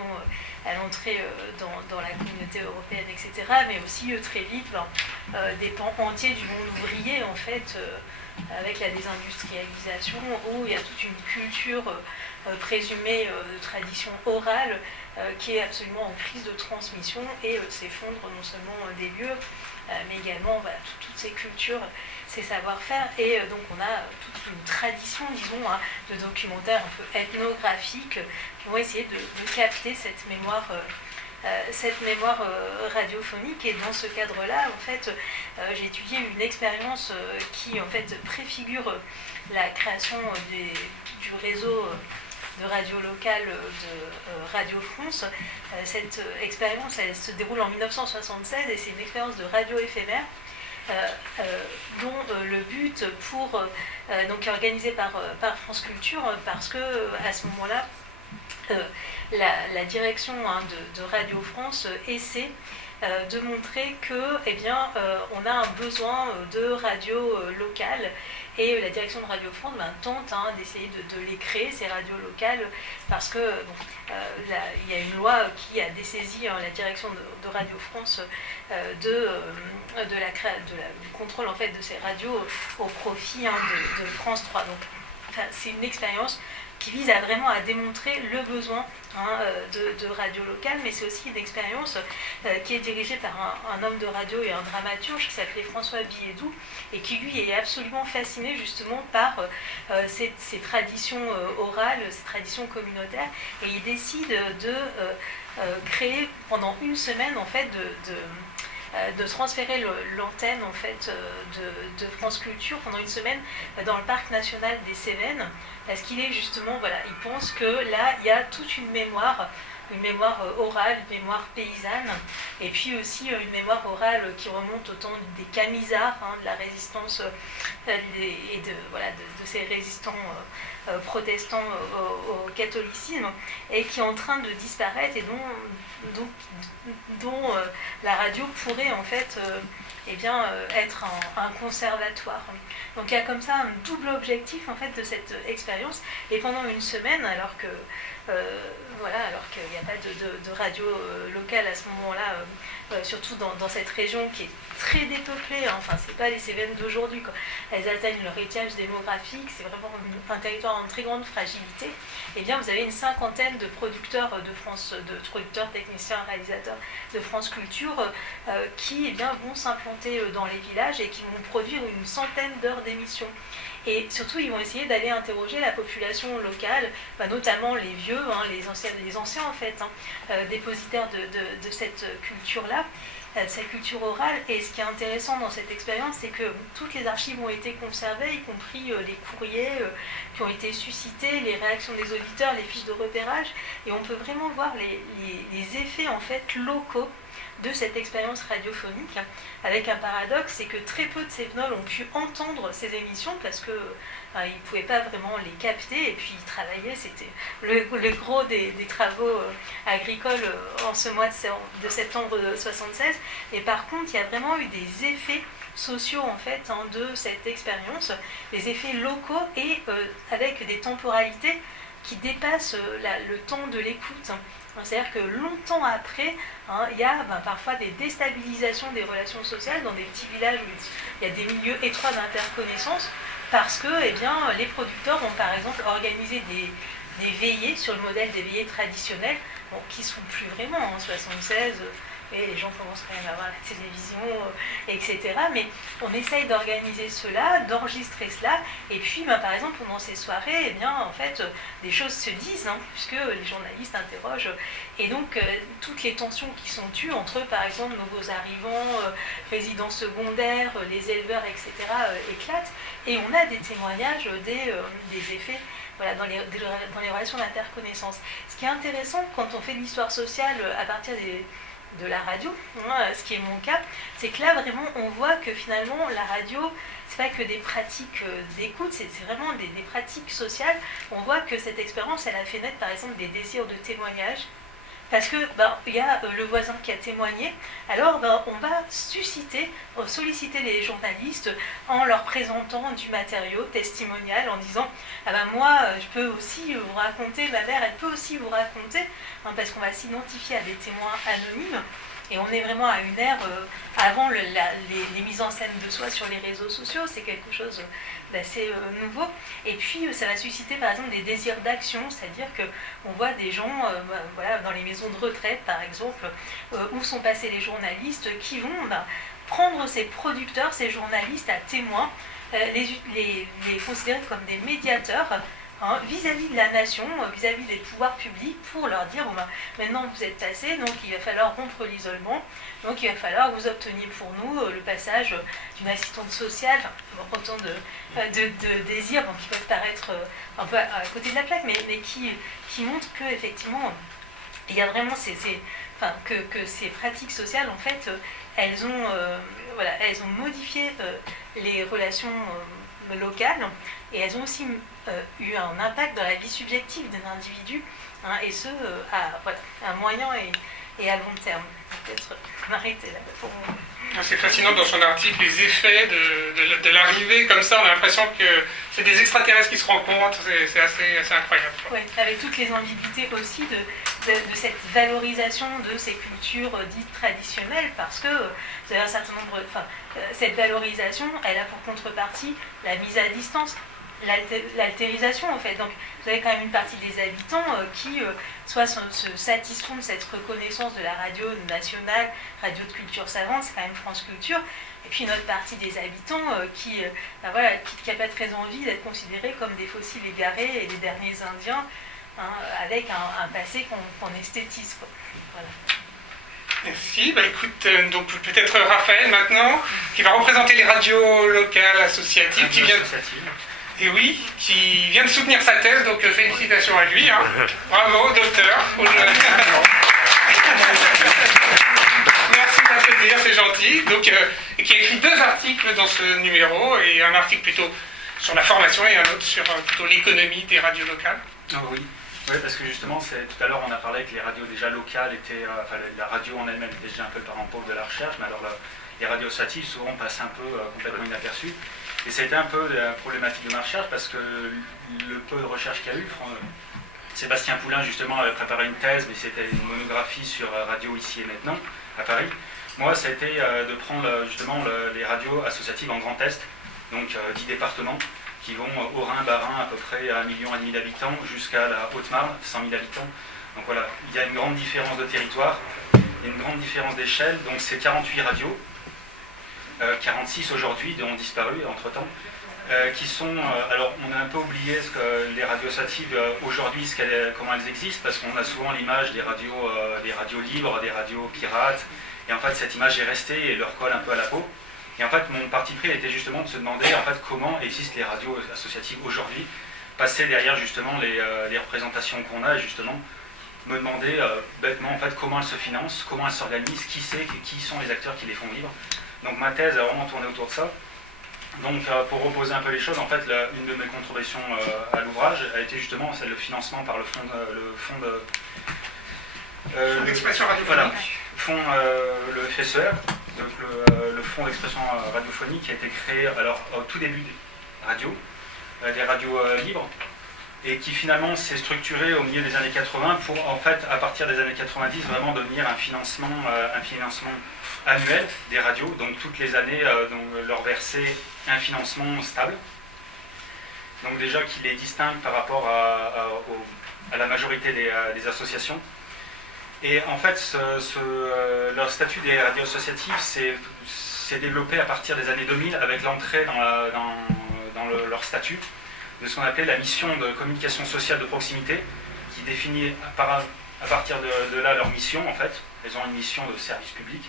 à l'entrée dans la communauté européenne, etc., mais aussi très vite des pans entiers du monde ouvrier en fait, avec la désindustrialisation où il y a toute une culture présumée de tradition orale qui est absolument en crise de transmission et s'effondre non seulement des lieux, mais également toutes ces cultures, ces savoir-faire. Et donc on a toute une tradition, disons, de documentaires un peu ethnographiques qui vont essayer de capter cette mémoire radiophonique. Et dans ce cadre-là, en fait, j'ai étudié une expérience qui en fait préfigure la création du réseau de radio locale de Radio France. Cette expérience, elle se déroule en 1976 et c'est une expérience de radio éphémère dont le but donc est organisé par France Culture parce que à ce moment-là la direction de Radio France essaie de montrer que, on a un besoin de radio locales, et la direction de Radio France tente d'essayer de les créer, ces radios locales, parce que il y a une loi qui a dessaisi la direction de Radio France du contrôle en fait de ces radios au profit de France 3. Donc c'est une expérience qui vise vraiment à démontrer le besoin de radio locale, mais c'est aussi une expérience qui est dirigée par un homme de radio et un dramaturge qui s'appelait François Billedou, et qui lui est absolument fasciné justement par ces traditions orales, ces traditions communautaires, et il décide de créer pendant une semaine en fait de transférer l'antenne en fait de France Culture pendant une semaine dans le parc national des Cévennes, parce qu'il est justement, il pense que là il y a toute une mémoire orale, une mémoire paysanne, et puis aussi une mémoire orale qui remonte au temps des Camisards, de la résistance et de ces résistants protestants au catholicisme, et qui est en train de disparaître, et dont la radio pourrait en fait être un conservatoire. Donc il y a comme ça un double objectif en fait de cette expérience, et pendant une semaine, alors qu'il n'y a pas de radio locale à ce moment-là, surtout dans cette région qui est très dépeuplée, c'est pas les Cévennes d'aujourd'hui, elles atteignent leur étiage démographique, c'est vraiment un territoire en très grande fragilité, et bien vous avez une cinquantaine de producteurs producteurs, techniciens, réalisateurs de France Culture qui vont s'implanter dans les villages et qui vont produire une centaine d'heures d'émissions. Et surtout, ils vont essayer d'aller interroger la population locale, notamment les vieux, les anciens en fait, dépositaires de cette culture-là, de cette culture orale. Et ce qui est intéressant dans cette expérience, c'est que toutes les archives ont été conservées, y compris les courriers qui ont été suscités, les réactions des auditeurs, les fiches de repérage, et on peut vraiment voir les effets en fait locaux de cette expérience radiophonique, avec un paradoxe, c'est que très peu de Cévenols ont pu entendre ces émissions parce que ils ne pouvaient pas vraiment les capter, et puis ils travaillaient, c'était le gros des travaux agricoles en ce mois de septembre 1976, et par contre il y a vraiment eu des effets sociaux en fait de cette expérience, des effets locaux, et avec des temporalités qui dépassent le temps de l'écoute. C'est-à-dire que longtemps après, il y a parfois des déstabilisations des relations sociales dans des petits villages où il y a des milieux étroits d'interconnaissance, parce que les producteurs ont par exemple organisé des veillées sur le modèle des veillées traditionnelles, qui ne sont plus vraiment en 1976, et les gens commencent quand même à voir la télévision, etc. Mais on essaye d'organiser cela, d'enregistrer cela, et puis par exemple pendant ces soirées, en fait, des choses se disent, puisque les journalistes interrogent, et donc toutes les tensions qui sont tues entre, par exemple, nouveaux arrivants, résidents secondaires, les éleveurs, etc., éclatent, et on a des témoignages des effets dans les relations d'interconnaissance. Ce qui est intéressant quand on fait de l'histoire sociale à partir de la radio, ce qui est mon cas, c'est que là vraiment on voit que finalement la radio, c'est pas que des pratiques d'écoute, c'est vraiment des pratiques sociales. On voit que cette expérience, elle a fait naître par exemple des désirs de témoignage, parce que il y a le voisin qui a témoigné, alors on va solliciter les journalistes en leur présentant du matériau testimonial, en disant moi je peux aussi vous raconter, ma mère elle peut aussi vous raconter, parce qu'on va s'identifier à des témoins anonymes. Et on est vraiment à une ère avant les mises en scène de soi sur les réseaux sociaux, c'est quelque chose d'assez nouveau. Et puis ça va susciter par exemple des désirs d'action, c'est-à-dire qu'on voit des gens dans les maisons de retraite par exemple, où sont passés les journalistes, qui vont prendre ces producteurs, ces journalistes à témoins, les considérer comme des médiateurs vis-à-vis de la nation, vis-à-vis des pouvoirs publics, pour leur dire maintenant vous êtes passé, donc il va falloir rompre l'isolement, donc il va falloir que vous obteniez pour nous le passage d'une assistante sociale, autant de désirs qui peuvent paraître un peu à côté de la plaque, mais qui montrent que effectivement il y a vraiment que ces pratiques sociales en fait elles ont modifié les relations locales, et elles ont aussi eu un impact dans la vie subjective d'un individu, hein, et ce, à moyen et à long terme. Peut-être m'arrêter là pour moi. C'est fascinant dans son article, les effets de l'arrivée comme ça, on a l'impression que c'est des extraterrestres qui se rencontrent, c'est assez incroyable. Oui, avec toutes les ambiguïtés aussi de cette valorisation de ces cultures dites traditionnelles, parce que vous avez un certain nombre, cette valorisation, elle a pour contrepartie la mise à distance, l'altérisation en fait. Donc vous avez quand même une partie des habitants qui soit se satisfont de cette reconnaissance de la radio nationale, radio de culture savante, c'est quand même France Culture, et puis une autre partie des habitants qui n'a pas très envie d'être considérés comme des fossiles égarés et les derniers Indiens, hein, avec un passé qu'on esthétise, quoi. Voilà. Merci. Écoute, donc peut-être Raphaël maintenant, qui va représenter les radios locales associatives, et oui, qui vient de soutenir sa thèse, donc félicitations à lui. Hein. Bravo, docteur. Merci d'applaudir, c'est gentil. Donc, qui a écrit 2 articles dans ce numéro, et un article plutôt sur la formation et un autre sur plutôt l'économie des radios locales. Oh, oui, parce que justement, tout à l'heure on a parlé que les radios déjà locales étaient, la radio en elle-même était déjà un peu le parent pauvre de la recherche, mais alors les radios associatives souvent passent un peu complètement inaperçues. Et ça a été un peu la problématique de ma recherche, parce que le peu de recherche qu'il y a eu, Sébastien Poulain justement avait préparé une thèse, mais c'était une monographie sur Radio Ici et Maintenant, à Paris. Moi, ça a été de prendre justement les radios associatives en Grand Est, donc 10 départements, qui vont au Rhin-Bas-Rhin, à peu près à 1,5 million d'habitants, jusqu'à la Haute-Marne, 100 000 habitants. Donc voilà, il y a une grande différence de territoire, il y a une grande différence d'échelle, donc c'est 48 radios, 46 aujourd'hui, ont disparu entre-temps, qui sont... alors, on a un peu oublié les radios associatives aujourd'hui, comment elles existent, parce qu'on a souvent l'image des radios libres, des radios pirates, et en fait, cette image est restée et leur colle un peu à la peau. Et en fait, mon parti pris était justement de se demander en fait, comment existent les radios associatives aujourd'hui, passer derrière justement les représentations qu'on a, et justement me demander bêtement en fait, comment elles se financent, comment elles s'organisent, qui sont les acteurs qui les font vivre. Donc ma thèse a vraiment tourné autour de ça. Donc pour reposer un peu les choses, en fait, une de mes contributions à l'ouvrage a été justement celle le financement par le fonds d'expression radiophonique. Le FSER, donc le fonds d'expression radiophonique qui a été créé alors, au tout début des radios libres, et qui finalement s'est structuré au milieu des années 80 pour en fait à partir des années 90 vraiment devenir un financement annuel des radios, donc toutes les années leur verser un financement stable. Donc déjà qui les distingue par rapport à la majorité des associations. Et en fait, leur statut des radios associatives s'est développé à partir des années 2000 avec l'entrée dans leur statut de ce qu'on appelait la mission de communication sociale de proximité, qui définit à partir de là leur mission en fait. Elles ont une mission de service public.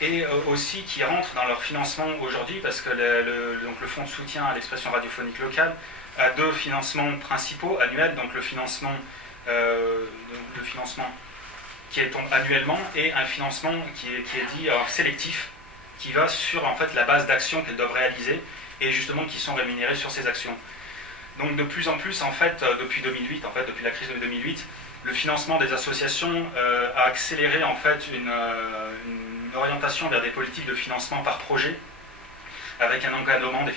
Et aussi qui rentre dans leur financement aujourd'hui, parce que le fonds de soutien à l'expression radiophonique locale a 2 financements principaux annuels, donc le financement qui tombe annuellement et un financement qui est dit sélectif, qui va sur en fait la base d'actions qu'elles doivent réaliser et justement qui sont rémunérées sur ces actions. Donc de plus en plus en fait depuis 2008, en fait depuis la crise de 2008, le financement des associations a accéléré en fait une orientation vers des politiques de financement par projet, avec un encadrement des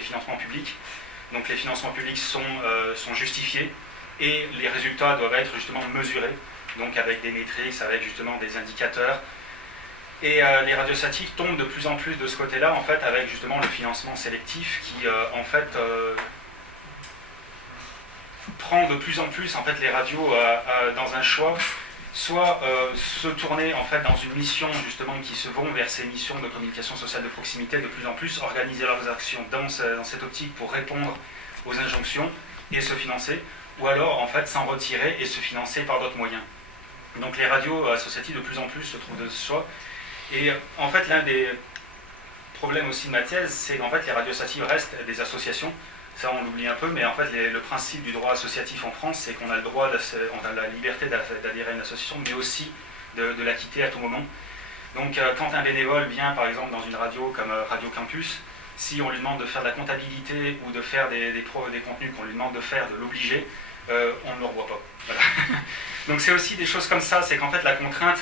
financements publics. Donc les financements publics sont justifiés et les résultats doivent être justement mesurés, donc avec des métriques, avec justement des indicateurs. Et les radios associatives tombent de plus en plus de ce côté-là, en fait, avec justement le financement sélectif qui, en fait, prend de plus en plus en fait, les radios dans un choix, soit se tourner en fait, dans une mission justement qui se vont vers ces missions de communication sociale de proximité, de plus en plus organiser leurs actions dans cette optique pour répondre aux injonctions et se financer, ou alors en fait s'en retirer et se financer par d'autres moyens. Donc les radios associatives de plus en plus se trouvent de ce choix. Et en fait l'un des problèmes aussi de ma thèse, c'est qu'en fait les radios associatives restent des associations. Ça on l'oublie un peu, mais en fait le principe du droit associatif en France, c'est qu'on a le droit, on a la liberté d'adhérer à une association, mais aussi de la quitter à tout moment. Donc quand un bénévole vient par exemple dans une radio comme Radio Campus, si on lui demande de faire de la comptabilité ou de faire des contenus qu'on lui demande de faire, de l'obliger, on ne le revoit pas. Voilà. Donc c'est aussi des choses comme ça, c'est qu'en fait la contrainte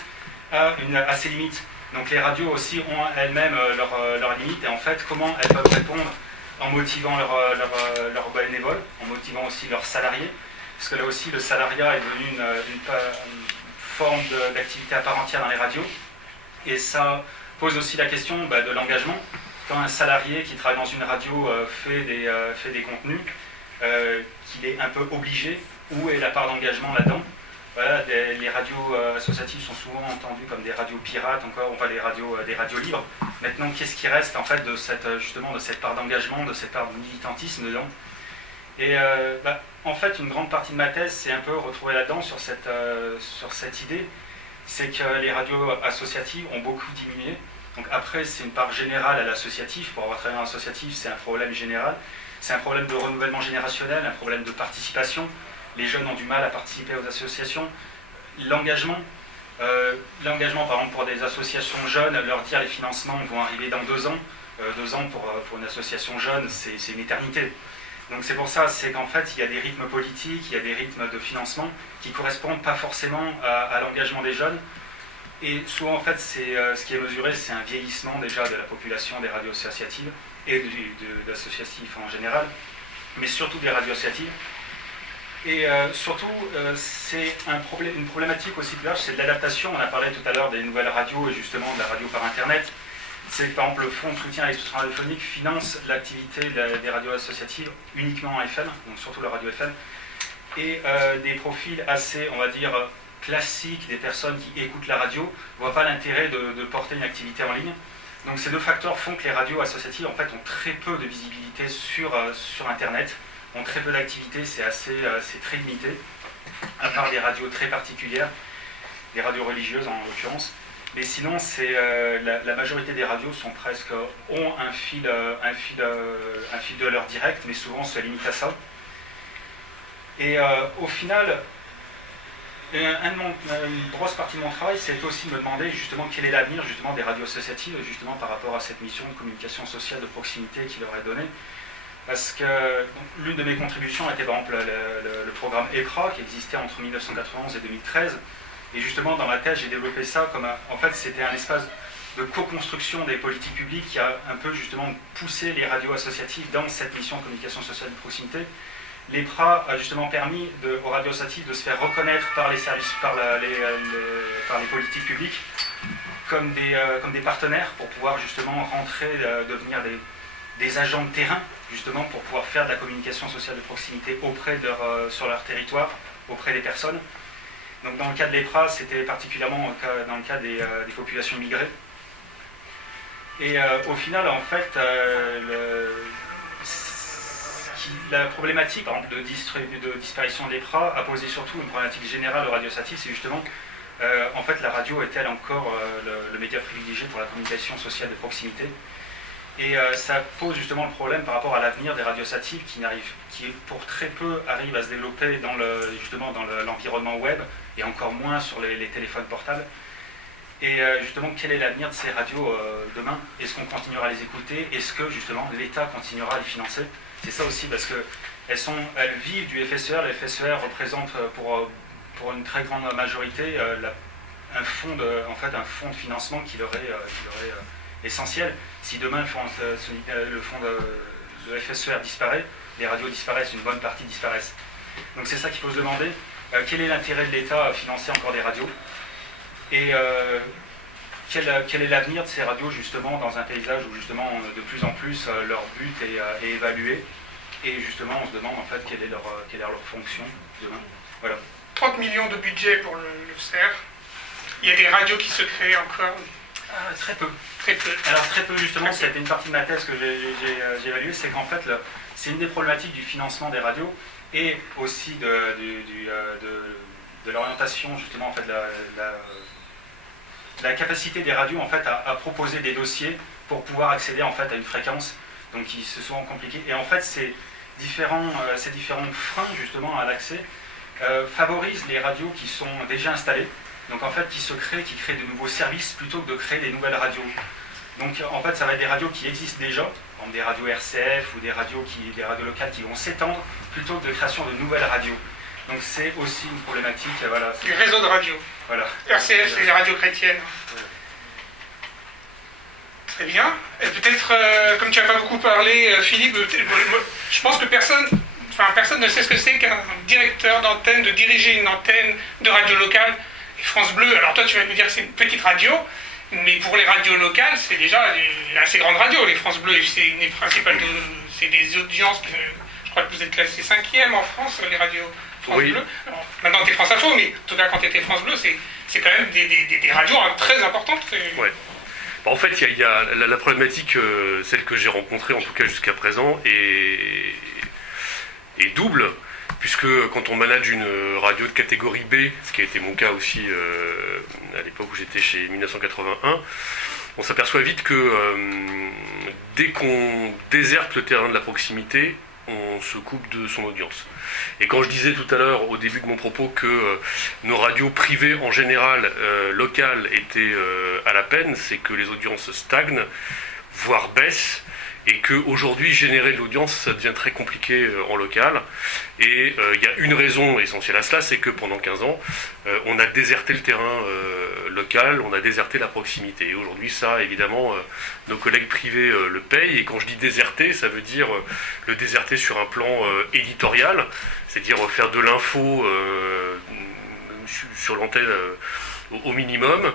a ses limites. Donc les radios aussi ont elles-mêmes leurs limites, et en fait comment elles peuvent répondre en motivant leurs bénévoles, en motivant aussi leurs salariés, parce que là aussi le salariat est devenu une forme d'activité à part entière dans les radios, et ça pose aussi la question de l'engagement. Quand un salarié qui travaille dans une radio fait des contenus, qu'il est un peu obligé, où est la part d'engagement là-dedans? Voilà, les radios associatives sont souvent entendues comme des radios pirates, enfin des radios libres. Maintenant, qu'est-ce qui reste en fait de cette part d'engagement, de cette part de militantisme dedans? Et en fait, une grande partie de ma thèse, c'est un peu retrouvé là-dedans sur cette idée, c'est que les radios associatives ont beaucoup diminué. Donc après, c'est une part générale à l'associatif. Pour avoir travaillé en associatif, c'est un problème général. C'est un problème de renouvellement générationnel, un problème de participation. Les jeunes ont du mal à participer aux associations. L'engagement, par exemple, pour des associations jeunes, leur dire les financements vont arriver dans 2 ans. 2 ans pour une association jeune, c'est une éternité. Donc c'est pour ça, c'est qu'en fait, il y a des rythmes politiques, il y a des rythmes de financement qui ne correspondent pas forcément à l'engagement des jeunes. Et souvent, en fait, ce qui est mesuré, c'est un vieillissement déjà de la population des radios associatives et d'associatifs en général, mais surtout des radios associatives. Et surtout, c'est une problématique aussi plus large, c'est de l'adaptation. On a parlé tout à l'heure des nouvelles radios et justement de la radio par Internet. C'est que par exemple le Fonds de soutien à l'expression radiophonique finance l'activité des radios associatives uniquement en FM, donc surtout la radio FM, et des profils assez, on va dire, classiques, des personnes qui écoutent la radio, ne voient pas l'intérêt de porter une activité en ligne. Donc ces 2 facteurs font que les radios associatives en fait ont très peu de visibilité sur Internet, ont très peu d'activité, c'est très limité, à part des radios très particulières, des radios religieuses en l'occurrence. Mais sinon, la majorité des radios ont un fil de leur direct, mais souvent se limite à ça. Et au final, une grosse partie de mon travail, c'est aussi de me demander justement quel est l'avenir justement des radios associatives, justement par rapport à cette mission de communication sociale de proximité qui leur est donnée. Parce que l'une de mes contributions était par exemple le programme ECRA qui existait entre 1991 et 2013. Et justement, dans ma thèse, j'ai développé ça comme en fait, c'était un espace de co-construction des politiques publiques qui a un peu justement poussé les radios associatives dans cette mission de communication sociale de proximité. L'EPRA a justement permis aux radios associatives de se faire reconnaître par les services, par les politiques publiques comme des partenaires pour pouvoir justement rentrer, devenir des agents de terrain, justement pour pouvoir faire de la communication sociale de proximité sur leur territoire, auprès des personnes. Donc dans le cas de l'EPRA, c'était particulièrement dans le cas des populations migrées. Et au final, en fait, la problématique par exemple, de disparition de l'EPRA a posé surtout une problématique générale aux radios associatives, c'est justement, en fait, la radio est-elle encore le média privilégié pour la communication sociale de proximité? Et ça pose justement le problème par rapport à l'avenir des radios associatives qui pour très peu arrivent à se développer dans l'environnement web et encore moins sur les téléphones portables. Et justement, quel est l'avenir de ces radios demain? Est-ce qu'on continuera à les écouter? Est-ce que justement l'État continuera à les financer? C'est ça aussi, parce qu'elles vivent du FSER. Le FSER représente pour une très grande majorité un fonds de financement qui leur est essentiel. Si demain le fonds de FSER disparaît, les radios disparaissent, une bonne partie disparaissent. Donc c'est ça qu'il faut se demander. Quel est l'intérêt de l'État à financer encore des radios? Et quel est l'avenir de ces radios justement dans un paysage où justement de plus en plus leur but est évalué, et justement on se demande en fait quelle est leur fonction demain. Voilà. 30 millions de budget pour le CER. Il y a des radios qui se créent encore. Très peu. Très peu. Alors très peu justement, c'était une partie de ma thèse que j'ai évaluée, c'est qu'en fait c'est une des problématiques du financement des radios et aussi de l'orientation justement en fait la capacité des radios en fait à proposer des dossiers pour pouvoir accéder en fait à une fréquence donc qui se sont compliqués. Et en fait ces différents freins justement à l'accès favorisent les radios qui sont déjà installées. Donc en fait, qui créent de nouveaux services plutôt que de créer des nouvelles radios. Donc en fait, ça va être des radios qui existent déjà, comme des radios RCF ou des radios locales qui vont s'étendre plutôt que de création de nouvelles radios. Donc c'est aussi une problématique. Voilà, Les réseaux de radio. Voilà. RCF, c'est les radios chrétiennes. Très bien. Et peut-être, comme tu n'as pas beaucoup parlé, Philippe, je pense que personne ne sait ce que c'est qu'un directeur d'antenne, de diriger une antenne de radio locale. Et France Bleu, alors toi tu vas me dire que c'est une petite radio, mais pour les radios locales, c'est déjà une assez grande radio, les France Bleu. C'est une des principales, c'est des audiences, je crois que vous êtes classé 5e en France, les radios France Bleu. Alors, maintenant tu es France Info, mais en tout cas quand tu étais France Bleu, c'est quand même des radios très importantes. Ouais. En fait, il y a la problématique, celle que j'ai rencontrée en tout cas jusqu'à présent, est double, puisque quand on manage une radio de catégorie B, ce qui a été mon cas aussi à l'époque où j'étais chez 1981, on s'aperçoit vite que dès qu'on déserte le terrain de la proximité, on se coupe de son audience. Et quand je disais tout à l'heure, au début de mon propos, que nos radios privées en général, locales, étaient à la peine, c'est que les audiences stagnent, voire baissent, et qu'aujourd'hui, générer de l'audience, ça devient très compliqué en local. Et il y a une raison essentielle à cela, c'est que pendant 15 ans, on a déserté le terrain local, on a déserté la proximité. Et aujourd'hui, ça, évidemment, nos collègues privés le payent. Et quand je dis déserter, ça veut dire le déserter sur un plan éditorial, c'est-à-dire faire de l'info sur l'antenne au minimum,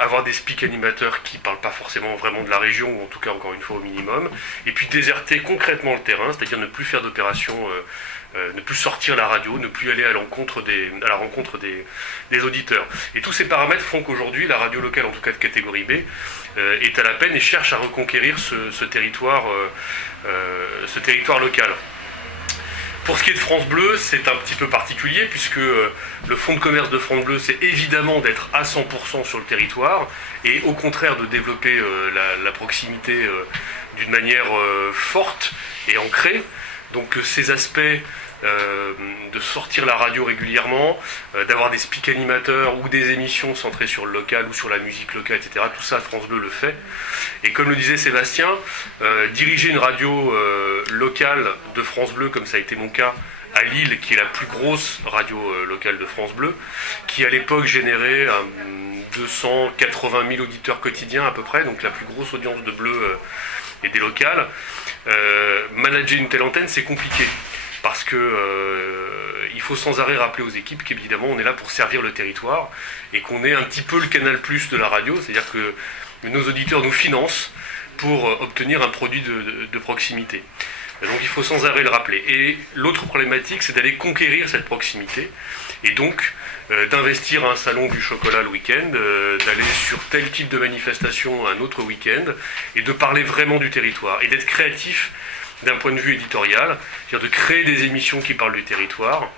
avoir des speak animateurs qui ne parlent pas forcément vraiment de la région, ou en tout cas encore une fois au minimum, et puis déserter concrètement le terrain, c'est-à-dire ne plus faire d'opérations, ne plus sortir la radio, ne plus aller à la rencontre des auditeurs. Et tous ces paramètres font qu'aujourd'hui, la radio locale, en tout cas de catégorie B, est à la peine et cherche à reconquérir ce territoire local. Pour ce qui est de France Bleu, c'est un petit peu particulier, puisque le fonds de commerce de France Bleu, c'est évidemment d'être à 100% sur le territoire, et au contraire de développer la proximité d'une manière forte et ancrée. Donc ces aspects de sortir la radio régulièrement, d'avoir des speak animateurs ou des émissions centrées sur le local ou sur la musique locale, etc. Tout ça, France Bleu le fait. Et comme le disait Sébastien, diriger une radio locale de France Bleu, comme ça a été mon cas à Lille, qui est la plus grosse radio locale de France Bleu, qui à l'époque générait 280 000 auditeurs quotidiens à peu près, donc la plus grosse audience de Bleu et des locales. Manager une telle antenne, c'est compliqué. Parce que il faut sans arrêt rappeler aux équipes qu'évidemment on est là pour servir le territoire et qu'on est un petit peu le canal plus de la radio, c'est-à-dire que nos auditeurs nous financent pour obtenir un produit de proximité. Et donc il faut sans arrêt le rappeler. Et l'autre problématique, c'est d'aller conquérir cette proximité et donc d'investir à un salon du chocolat le week-end, d'aller sur tel type de manifestation un autre week-end et de parler vraiment du territoire et d'être créatif d'un point de vue éditorial, c'est-à-dire de créer des émissions qui parlent du territoire,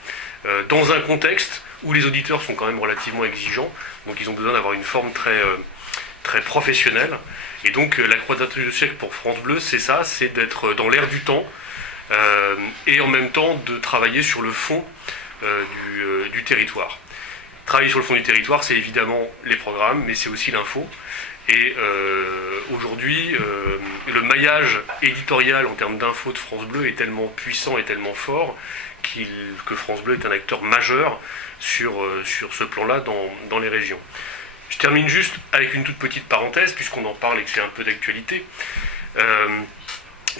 dans un contexte où les auditeurs sont quand même relativement exigeants, donc ils ont besoin d'avoir une forme très professionnelle. Et donc la quadrature du siècle pour France Bleu, c'est ça, c'est d'être dans l'air du temps, et en même temps de travailler sur le fond du territoire. Travailler sur le fond du territoire, c'est évidemment les programmes, mais c'est aussi l'info. Et aujourd'hui, le maillage éditorial en termes d'infos de France Bleu est tellement puissant et tellement fort que France Bleu est un acteur majeur sur ce plan-là dans les régions. Je termine juste avec une toute petite parenthèse, puisqu'on en parle et que c'est un peu d'actualité.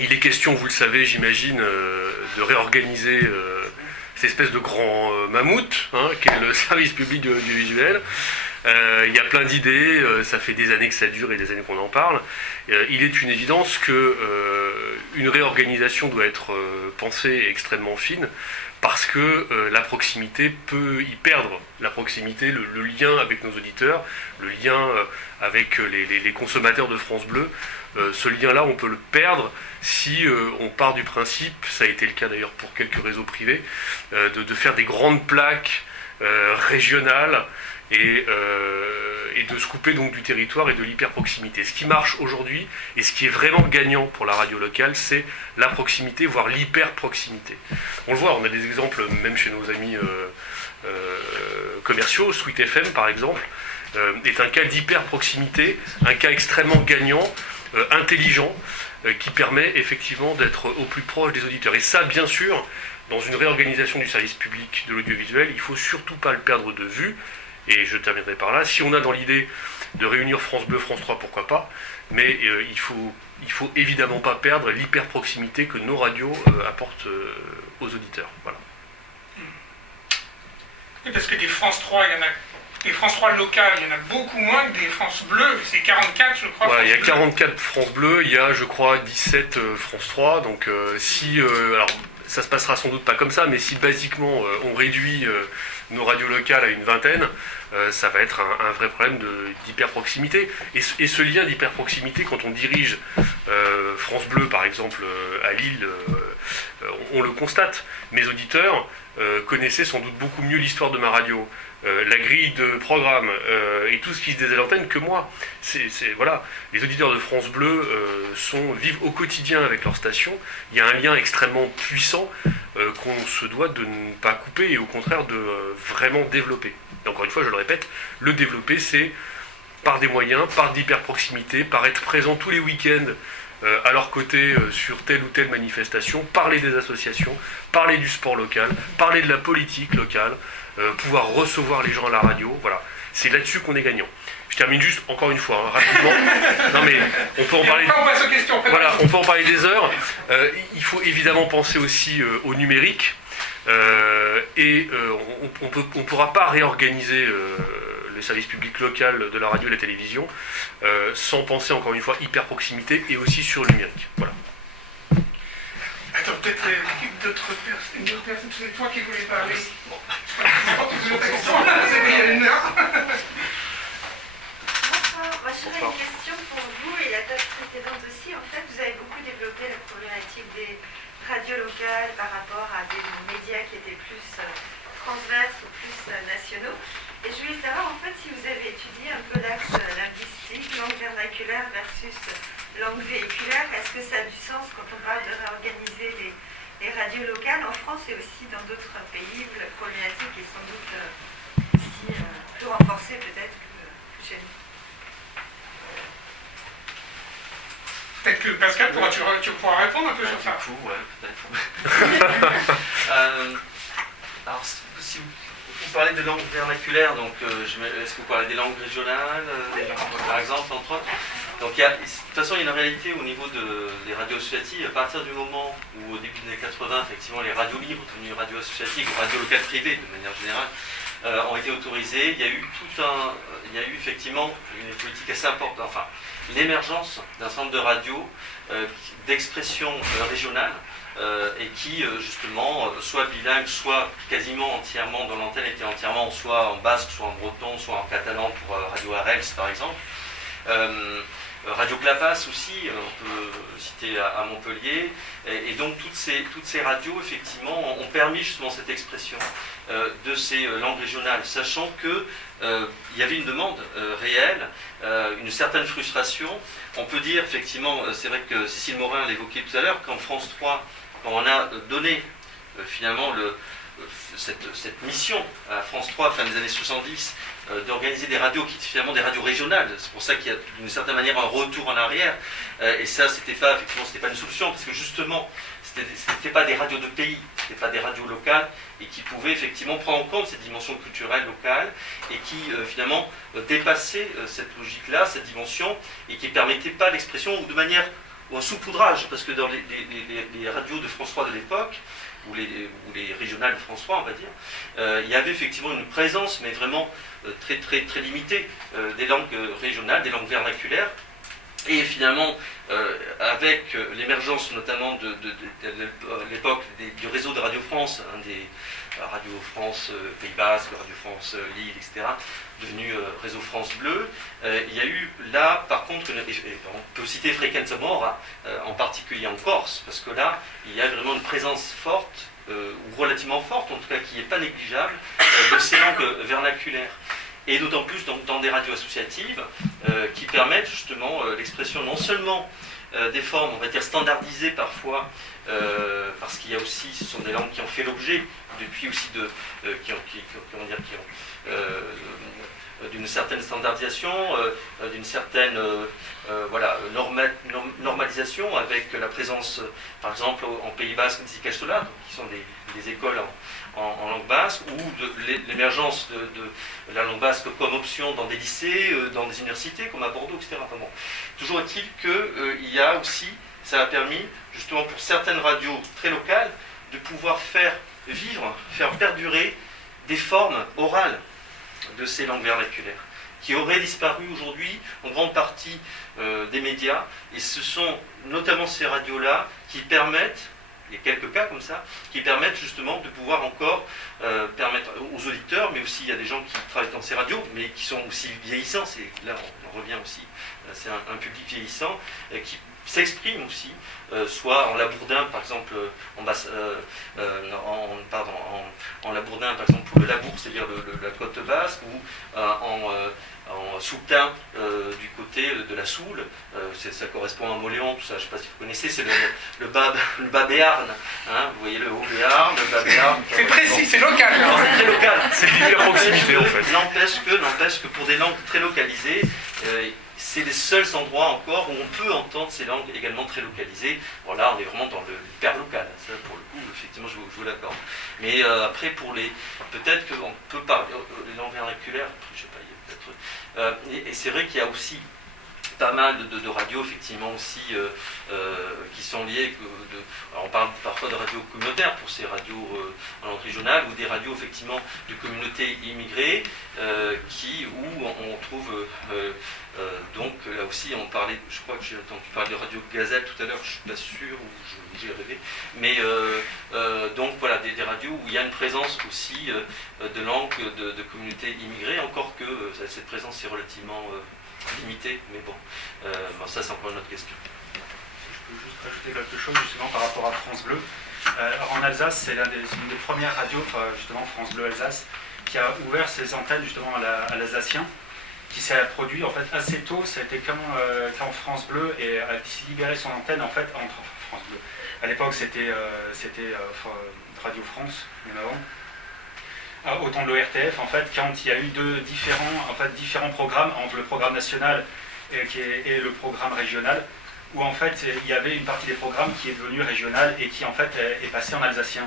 Il est question, vous le savez, j'imagine, de réorganiser cette espèce de grand mammouth, qu'est le service public de l'audiovisuel. Il y a plein d'idées, ça fait des années que ça dure et des années qu'on en parle. Il est une évidence qu'une réorganisation doit être pensée extrêmement fine, parce que la proximité peut y perdre. La proximité, le lien avec nos auditeurs, le lien avec les consommateurs de France Bleu, ce lien-là, on peut le perdre si on part du principe, ça a été le cas d'ailleurs pour quelques réseaux privés, de faire des grandes plaques régionales, et de se couper donc du territoire et de l'hyper-proximité. Ce qui marche aujourd'hui, et ce qui est vraiment gagnant pour la radio locale, c'est la proximité, voire l'hyper-proximité. On le voit, on a des exemples même chez nos amis commerciaux. Sweet FM, par exemple, est un cas d'hyper-proximité, un cas extrêmement gagnant, intelligent, qui permet effectivement d'être au plus proche des auditeurs. Et ça, bien sûr, dans une réorganisation du service public de l'audiovisuel, il ne faut surtout pas le perdre de vue, et je terminerai par là. Si on a dans l'idée de réunir France Bleu, France 3, pourquoi pas, mais il faut évidemment pas perdre l'hyper-proximité que nos radios apportent aux auditeurs. Voilà. Oui, parce que des France 3, il y en a. Des France 3 locales, il y en a beaucoup moins que des France Bleu, c'est 44 je crois. Voilà, il y a 44 France Bleu, il y a je crois 17 France 3, donc alors ça se passera sans doute pas comme ça, mais si basiquement on réduit nos radios locales à une vingtaine, ça va être un vrai problème d'hyper-proximité. Et ce lien d'hyper-proximité, quand on dirige France Bleu par exemple à Lille, on le constate. Mes auditeurs connaissaient sans doute beaucoup mieux l'histoire de ma radio, la grille de programme et tout ce qui se disait à l'antenne que moi. Voilà. Les auditeurs de France Bleu vivent au quotidien avec leur station. Il y a un lien extrêmement puissant qu'on se doit de ne pas couper et au contraire de vraiment développer. Et encore une fois, je le répète, le développer, c'est par des moyens, par d'hyper-proximité, par être présent tous les week-ends à leur côté sur telle ou telle manifestation, parler des associations, parler du sport local, parler de la politique locale, pouvoir recevoir les gens à la radio, voilà. C'est là-dessus qu'on est gagnant. Je termine juste, encore une fois, rapidement. Non mais, on peut en parler... on passe aux questions. Voilà, on peut en parler des heures. Il faut évidemment penser aussi au numérique. Et on ne pourra pas réorganiser le service public local de la radio et de la télévision sans penser, encore une fois, hyper-proximité et aussi sur le numérique. Voilà. Attends, peut-être d'autres personnes, c'est toi qui voulais parler. Bon. C'est il y a une heure. Moi, j'aurais une question pour vous et la table précédente aussi. En fait, vous avez beaucoup développé la problématique des radios locales par rapport à des médias qui étaient plus transverses ou plus nationaux. Et je voulais savoir, en fait, si vous avez étudié un peu l'axe linguistique, langue vernaculaire versus langue véhiculaire, est-ce que ça a du sens quand on parle de réorganiser les radios locales en France et aussi dans d'autres pays où la problématique est sans doute plus renforcée peut-être que chez nous? Peut-être que Pascal, tu pourras répondre un peu sur ça. Du coup, ouais, peut-être. Alors, si vous parlez de langue vernaculaire, donc est-ce que vous parlez des langues régionales, par exemple, entre autres? Donc, de toute façon, il y a une réalité au niveau des radios associatives. À partir du moment où, au début des années 80, effectivement, les radios libres, devenues radios associatives, ou radios locales privées de manière générale, ont été autorisées. Il y a eu effectivement une politique assez importante, enfin, l'émergence d'un centre de radio d'expression régionale et qui, justement, soit bilingue, soit quasiment entièrement, dans l'antenne était entièrement soit en basque, soit en breton, soit en catalan pour Radio Arels, par exemple. Radio Clapas aussi, on peut citer à Montpellier, et donc toutes ces radios effectivement ont permis justement cette expression de ces langues régionales, sachant que il y avait une demande réelle, une certaine frustration. On peut dire effectivement, c'est vrai que Cécile Morin l'évoquait tout à l'heure, qu'en France 3, quand on a donné finalement cette mission à France 3 fin des années 70 d'organiser des radios qui étaient finalement des radios régionales. C'est pour ça qu'il y a d'une certaine manière un retour en arrière. Et ça, c'était pas une solution, parce que justement, c'était pas des radios de pays, c'était pas des radios locales, et qui pouvaient effectivement prendre en compte cette dimension culturelle locale, et qui finalement dépassaient cette logique-là, cette dimension, et qui ne permettaient pas l'expression, ou de manière au saupoudrage, parce que dans les radios de France 3 de l'époque, ou les régionales de France 3, on va dire, il y avait effectivement une présence, mais vraiment très, très, très limitée, des langues régionales, des langues vernaculaires. Et finalement, avec l'émergence notamment de l'époque du réseau de Radio France, des Radio France Pays Basque, Radio France Lille, etc., devenu réseau France Bleu, il y a eu là, par contre, on peut citer Frequenza Mora, en particulier en Corse, parce que là, il y a vraiment une présence forte, ou relativement forte, en tout cas qui n'est pas négligeable, de ces langues vernaculaires. Et d'autant plus dans des radios associatives qui permettent justement l'expression non seulement des formes, on va dire, standardisées parfois, parce qu'il y a aussi, ce sont des langues qui ont fait l'objet depuis aussi d'une certaine standardisation, d'une certaine normalisation démocratisation avec la présence, par exemple, en Pays Basque, des Ikastola, qui sont des écoles en langue basque, ou l'émergence de la langue basque comme option dans des lycées, dans des universités, comme à Bordeaux, etc. Enfin bon, toujours est-il qu'il y a aussi, ça a permis, justement pour certaines radios très locales, de pouvoir faire vivre, faire perdurer des formes orales de ces langues vernaculaires, qui auraient disparu aujourd'hui en grande partie des médias, et ce sont notamment ces radios-là qui permettent, il y a quelques cas comme ça, qui permettent justement de pouvoir encore permettre aux auditeurs, mais aussi il y a des gens qui travaillent dans ces radios, mais qui sont aussi vieillissants, là on revient aussi, c'est un public vieillissant, qui s'exprime aussi, soit en labourdin, par exemple, en labourdin, par exemple, pour le labour, c'est-à-dire la côte basque, ou en soultain du côté de la Soule, ça correspond à Moléon, tout ça, je ne sais pas si vous connaissez, c'est le bas Béarn, hein, vous voyez le haut Béarn, le bas Béarn. C'est précis, c'est local. C'est très local. C'est l'hyper-proximité en fait. N'empêche que pour des langues très localisées, c'est les seuls endroits encore où on peut entendre ces langues également très localisées. Bon, là, on est vraiment dans l'hyper local. Ça, pour le coup, effectivement, je vous l'accorde. Mais après, peut-être qu'on peut parler les langues vernaculaires. Je sais pas, il y a peut-être. Et c'est vrai qu'il y a aussi pas mal de radios, effectivement, aussi, qui sont liées. Alors on parle parfois de radios communautaires pour ces radios en langue régionale, ou des radios, effectivement, de communautés immigrées, où on trouve. Donc là aussi, on parlait, je crois que j'ai entendu parler de Radio Gazelle tout à l'heure, je ne suis pas sûr, ou j'ai rêvé. Mais donc voilà, des radios où il y a une présence aussi de langues de communautés immigrées, encore que cette présence est relativement limitée, mais bon, ça c'est encore une autre question. Je peux juste rajouter quelque chose justement par rapport à France Bleu. En Alsace, c'est une des premières radios, justement France Bleu Alsace, qui a ouvert ses antennes justement à l'alsacien, qui s'est produit en fait assez tôt. Ça a été quand France Bleu a libéré son antenne en fait entre France Bleu. À l'époque, c'était Radio France, même avant. Autant de l'ORTF, en fait, quand il y a eu différents programmes entre le programme national et le programme régional, où en fait il y avait une partie des programmes qui est devenue régionale et qui en fait est passée en alsacien.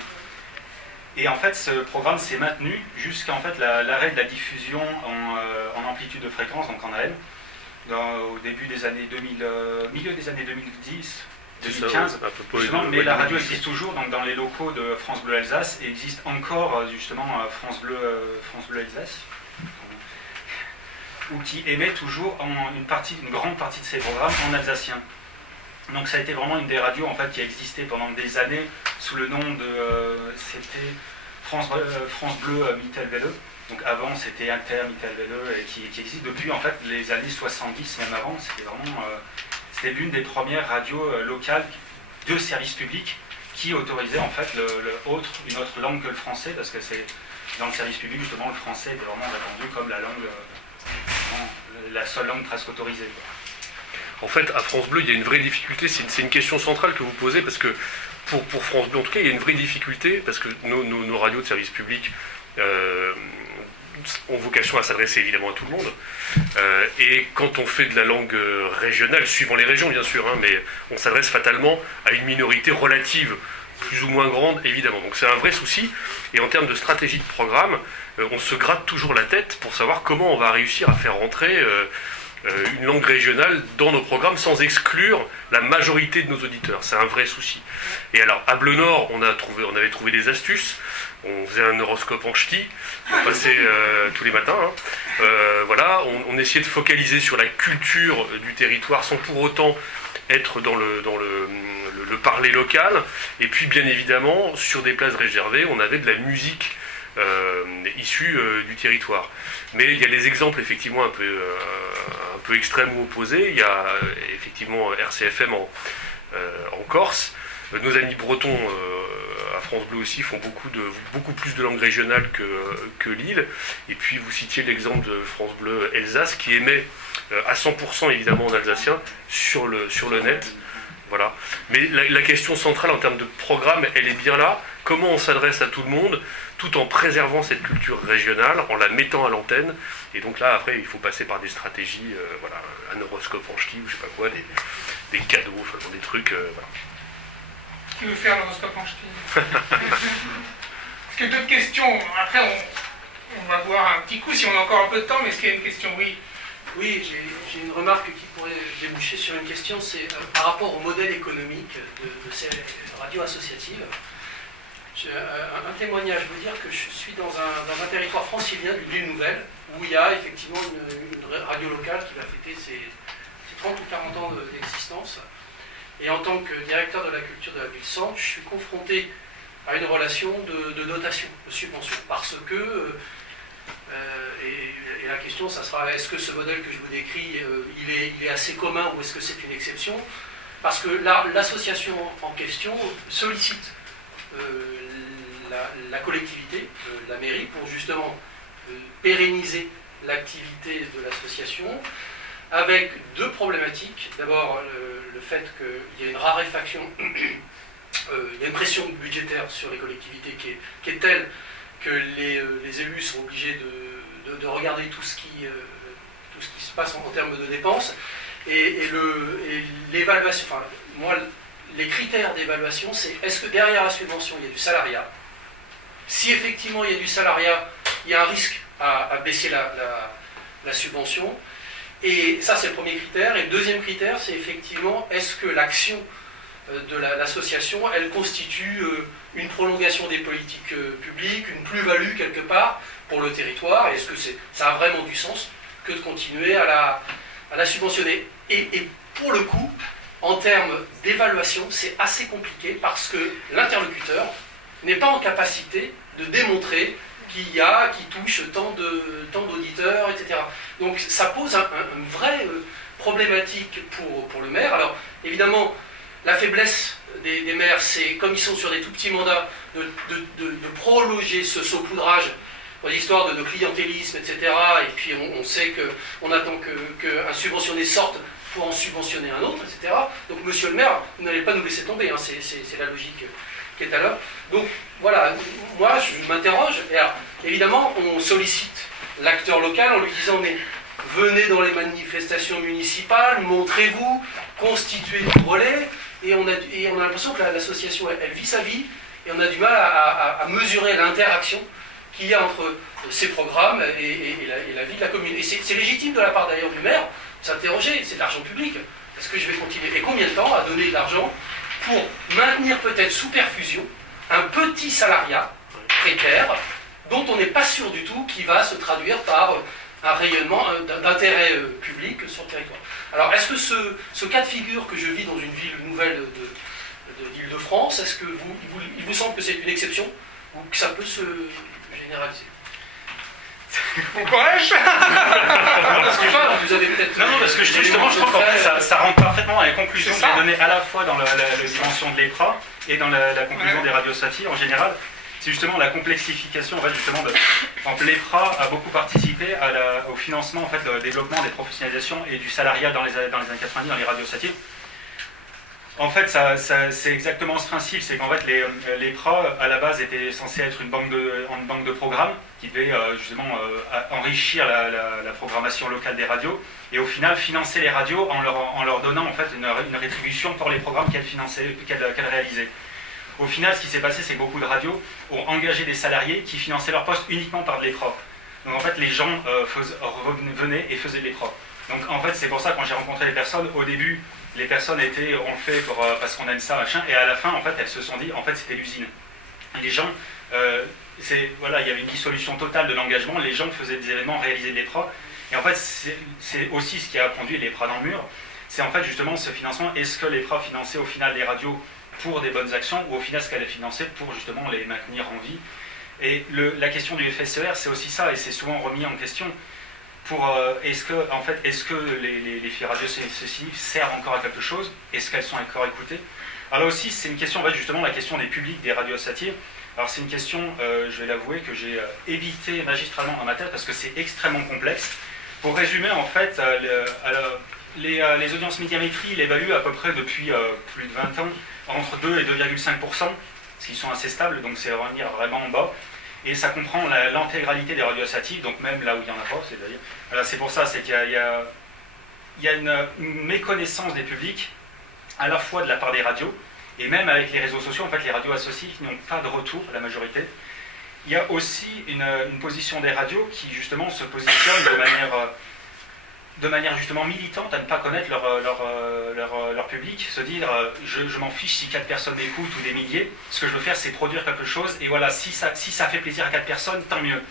Et en fait ce programme s'est maintenu jusqu'à en fait l'arrêt de la diffusion en amplitude de fréquence, donc en AM, au début des années 2000, milieu des années 2010. 2015, justement, mais la radio existe toujours donc dans les locaux de France Bleu Alsace, et existe encore justement France Bleu Alsace, ou qui émet toujours une grande partie de ses programmes en alsacien. Donc ça a été vraiment une des radios en fait qui a existé pendant des années sous le nom de c'était France Bleu Mittelwelle. Donc avant c'était Inter Mittelwelle, et qui existe depuis en fait les années 70, même avant. C'était l'une des premières radios locales de service public qui autorisait en fait une autre langue que le français, parce que c'est dans le service public justement le français était vraiment répandu comme la seule langue presque autorisée. En fait, à France Bleu, il y a une vraie difficulté, c'est une question centrale que vous posez, parce que pour France Bleu, en tout cas, il y a une vraie difficulté, parce que nos radios de service public ont vocation à s'adresser évidemment à tout le monde, et quand on fait de la langue régionale, suivant les régions bien sûr, mais on s'adresse fatalement à une minorité relative, plus ou moins grande évidemment. Donc c'est un vrai souci, et en termes de stratégie de programme, on se gratte toujours la tête pour savoir comment on va réussir à faire rentrer une langue régionale dans nos programmes sans exclure la majorité de nos auditeurs. C'est un vrai souci. Et alors à Bleu Nord, on avait trouvé des astuces. On faisait un horoscope en ch'ti, on passait tous les matins. Voilà, on essayait de focaliser sur la culture du territoire sans pour autant être dans le parler local. Et puis bien évidemment, sur des places réservées, on avait de la musique issue du territoire. Mais il y a des exemples effectivement un peu extrêmes ou opposés. Il y a effectivement RCFM en Corse. Nos amis bretons à France Bleu aussi font beaucoup plus de langues régionales que Lille. Et puis vous citiez l'exemple de France Bleu Alsace qui émet à 100% évidemment en alsacien sur le net. Voilà. Mais la question centrale en termes de programme, elle est bien là. Comment on s'adresse à tout le monde tout en préservant cette culture régionale, en la mettant à l'antenne. Et donc là, après, il faut passer par des stratégies, un horoscope en ch'ti ou je sais pas quoi, des cadeaux, enfin dans des trucs. Voilà. Qui veut faire l'horoscope en ch'ti? Est-ce qu'il y a d'autres questions? Après, on va voir un petit coup si on a encore un peu de temps, mais est-ce qu'il y a une question? Oui. Oui, j'ai une remarque qui pourrait déboucher sur une question, c'est par rapport au modèle économique de ces radios associatives. Un témoignage, je veux dire que je suis dans un territoire francilien d'une ville nouvelle, où il y a effectivement une radio locale qui va fêter ses 30 ou 40 ans d'existence. Et en tant que directeur de la culture de la ville-centre, je suis confronté à une relation de dotation, de subvention, parce que, et la question, ça sera, est-ce que ce modèle que je vous décris, il est assez commun ou est-ce que c'est une exception? Parce que l'association en question sollicite la collectivité, la mairie, pour justement pérenniser l'activité de l'association, avec deux problématiques. D'abord, le fait qu'il y a une raréfaction, il y a une pression budgétaire sur les collectivités qui est telle que les élus sont obligés de regarder tout ce qui se passe en termes de dépenses. Et l'évaluation, enfin, moi, les critères d'évaluation, c'est est-ce que derrière la subvention, il y a du salariat? Si effectivement il y a du salariat, il y a un risque à baisser la subvention. Et ça, c'est le premier critère. Et le deuxième critère, c'est effectivement, est-ce que l'action de l'association, elle constitue une prolongation des politiques publiques, une plus-value quelque part pour le territoire? Est-ce que ça a vraiment du sens que de continuer à la subventionner? Et pour le coup, en termes d'évaluation, c'est assez compliqué parce que l'interlocuteur n'est pas en capacité de démontrer qui touche tant d'auditeurs, etc. Donc ça pose une vraie problématique pour le maire. Alors évidemment, la faiblesse des maires, c'est comme ils sont sur des tout petits mandats, de prolonger ce saupoudrage pour l'histoire de clientélisme, etc. Et puis on sait qu'on attend qu'un subventionné sorte pour en subventionner un autre, etc. Donc monsieur le maire, vous n'allez pas nous laisser tomber, hein, c'est la logique qui est à l'heure. Donc voilà, moi je m'interroge, et alors, évidemment on sollicite l'acteur local en lui disant mais venez dans les manifestations municipales, montrez-vous, constituez du relais, et on a l'impression que l'association elle vit sa vie, et on a du mal à mesurer l'interaction qu'il y a entre ces programmes et la vie de la commune. Et c'est légitime de la part d'ailleurs du maire de s'interroger, c'est de l'argent public, est-ce que je vais continuer? Et combien de temps à donner de l'argent pour maintenir peut-être sous perfusion un petit salariat précaire dont on n'est pas sûr du tout qu'il va se traduire par un rayonnement d'intérêt public sur le territoire. Alors est-ce que ce cas de figure que je vis dans une ville nouvelle d'Île-de-France, est-ce que il vous semble que c'est une exception ou que ça peut se généraliser? Bon courage. Parce que vous avez peut-être... Non, parce que justement, je trouve qu'en fait, ça rentre parfaitement dans les conclusions qui est donnée à la fois dans la dimension de l'EPRA et dans la conclusion des radios associatives en général. C'est justement la complexification, en fait, justement, l'EPRA a beaucoup participé au financement, en fait, du développement des professionnalisations et du salariat dans les années 90 dans les radios associatives. En fait, c'est exactement ce principe, c'est qu'en fait, l'EPRA, à la base, était censé être une banque de programmes qui devait justement enrichir la programmation locale des radios et au final financer les radios en leur donnant en fait une rétribution pour les programmes qu'elles réalisaient. Au final, ce qui s'est passé, c'est que beaucoup de radios ont engagé des salariés qui finançaient leur poste uniquement par de l'EPRA. Donc en fait, les gens venaient et faisaient de l'EPRA. Donc en fait, c'est pour ça, quand j'ai rencontré les personnes, au début, les personnes étaient, on le fait parce qu'on aime ça, machin, et à la fin, en fait, elles se sont dit, en fait, c'était l'usine. Et les gens, voilà, il y avait une dissolution totale de l'engagement, les gens faisaient des événements, réalisaient de l'EPRA, et en fait, c'est aussi ce qui a conduit l'EPRA dans le mur, c'est en fait justement ce financement, est-ce que l'EPRA finançait au final les radios pour des bonnes actions, ou au final ce qu'elle a financé pour justement les maintenir en vie. Et la question du FSER, c'est aussi ça, et c'est souvent remis en question. Est-ce que les radios associatives servent encore à quelque chose? Est-ce qu'elles sont encore écoutées? Alors là aussi, c'est une question, en fait, justement, la question des publics des radios associatives. Alors c'est une question, je vais l'avouer, que j'ai évité magistralement dans ma tête parce que c'est extrêmement complexe. Pour résumer, en fait, les audiences médiamétrie l'évaluent à peu près depuis plus de 20 ans, entre 2 et 2,5%, parce qu'ils sont assez stables, donc c'est revenir vraiment en bas. Et ça comprend l'intégralité des radios associatives, donc même là où il n'y en a pas, c'est-à-dire. Voilà, c'est pour ça, c'est qu'il y a une méconnaissance des publics à la fois de la part des radios, et même avec les réseaux sociaux, en fait les radios associées qui n'ont pas de retour, la majorité. Il y a aussi une position des radios qui justement se positionne de manière justement militante à ne pas connaître leur public, se dire je m'en fiche si 4 personnes m'écoutent ou des milliers, ce que je veux faire c'est produire quelque chose, et voilà, si ça fait plaisir à 4 personnes, tant mieux.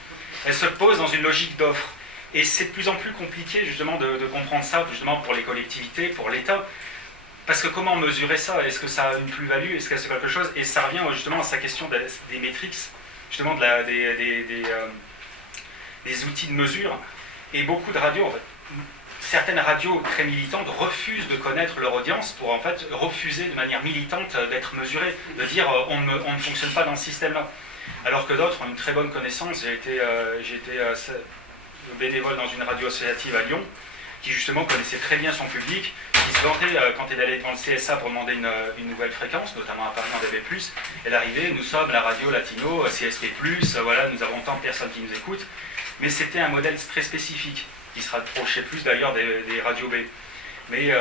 Elle se pose dans une logique d'offre. Et c'est de plus en plus compliqué justement de comprendre ça, justement pour les collectivités, pour l'État. Parce que comment mesurer ça? Est-ce que ça a une plus-value? Est-ce que c'est quelque chose? Et ça revient justement à sa question des métriques, justement des outils de mesure. Et beaucoup de radios, en fait, certaines radios très militantes refusent de connaître leur audience pour en fait refuser de manière militante d'être mesurées, de dire on ne fonctionne pas dans ce système-là. Alors que d'autres ont une très bonne connaissance. J'ai été bénévole dans une radio associative à Lyon, qui justement connaissait très bien son public, qui se vantait quand elle allait devant le CSA pour demander une nouvelle fréquence, notamment à Paris en DAB+, elle arrivait, nous sommes la radio latino, CSP+, voilà, nous avons tant de personnes qui nous écoutent, mais c'était un modèle très spécifique, qui se rapprochait plus d'ailleurs des radios B. Mais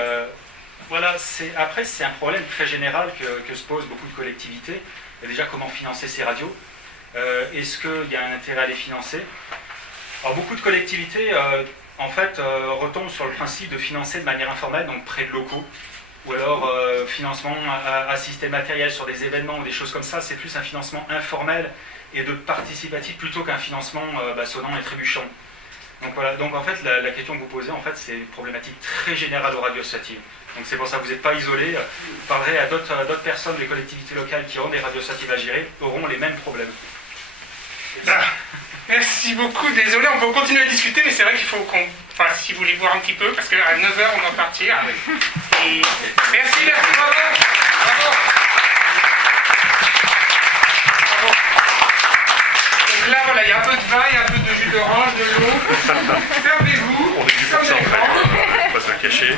voilà, après c'est un problème très général que se posent beaucoup de collectivités. Déjà, comment financer ces radios? Est-ce qu'il y a un intérêt à les financer? Alors beaucoup de collectivités en fait retombent sur le principe de financer de manière informelle, donc près de locaux, ou alors financement assisté matériel sur des événements ou des choses comme ça. C'est plus un financement informel et de participatif plutôt qu'un financement sonnant et trébuchant. Donc voilà, donc en fait la question que vous posez, en fait, c'est une problématique très générale aux radios associatives. Donc c'est pour ça que vous n'êtes pas isolés. Vous parlerez à d'autres personnes des collectivités locales qui ont des radios associatives à gérer, auront les mêmes problèmes. Merci beaucoup, désolé, on peut continuer à discuter, mais c'est vrai qu'il faut enfin, si vous voulez voir un petit peu, parce qu'à 9h on doit partir. Et merci, bravo. Donc là, voilà, il y a un peu de vin, il y a un peu de jus d'orange, de l'eau. Servez-vous. On est du pour ça en fait. On va se le cacher.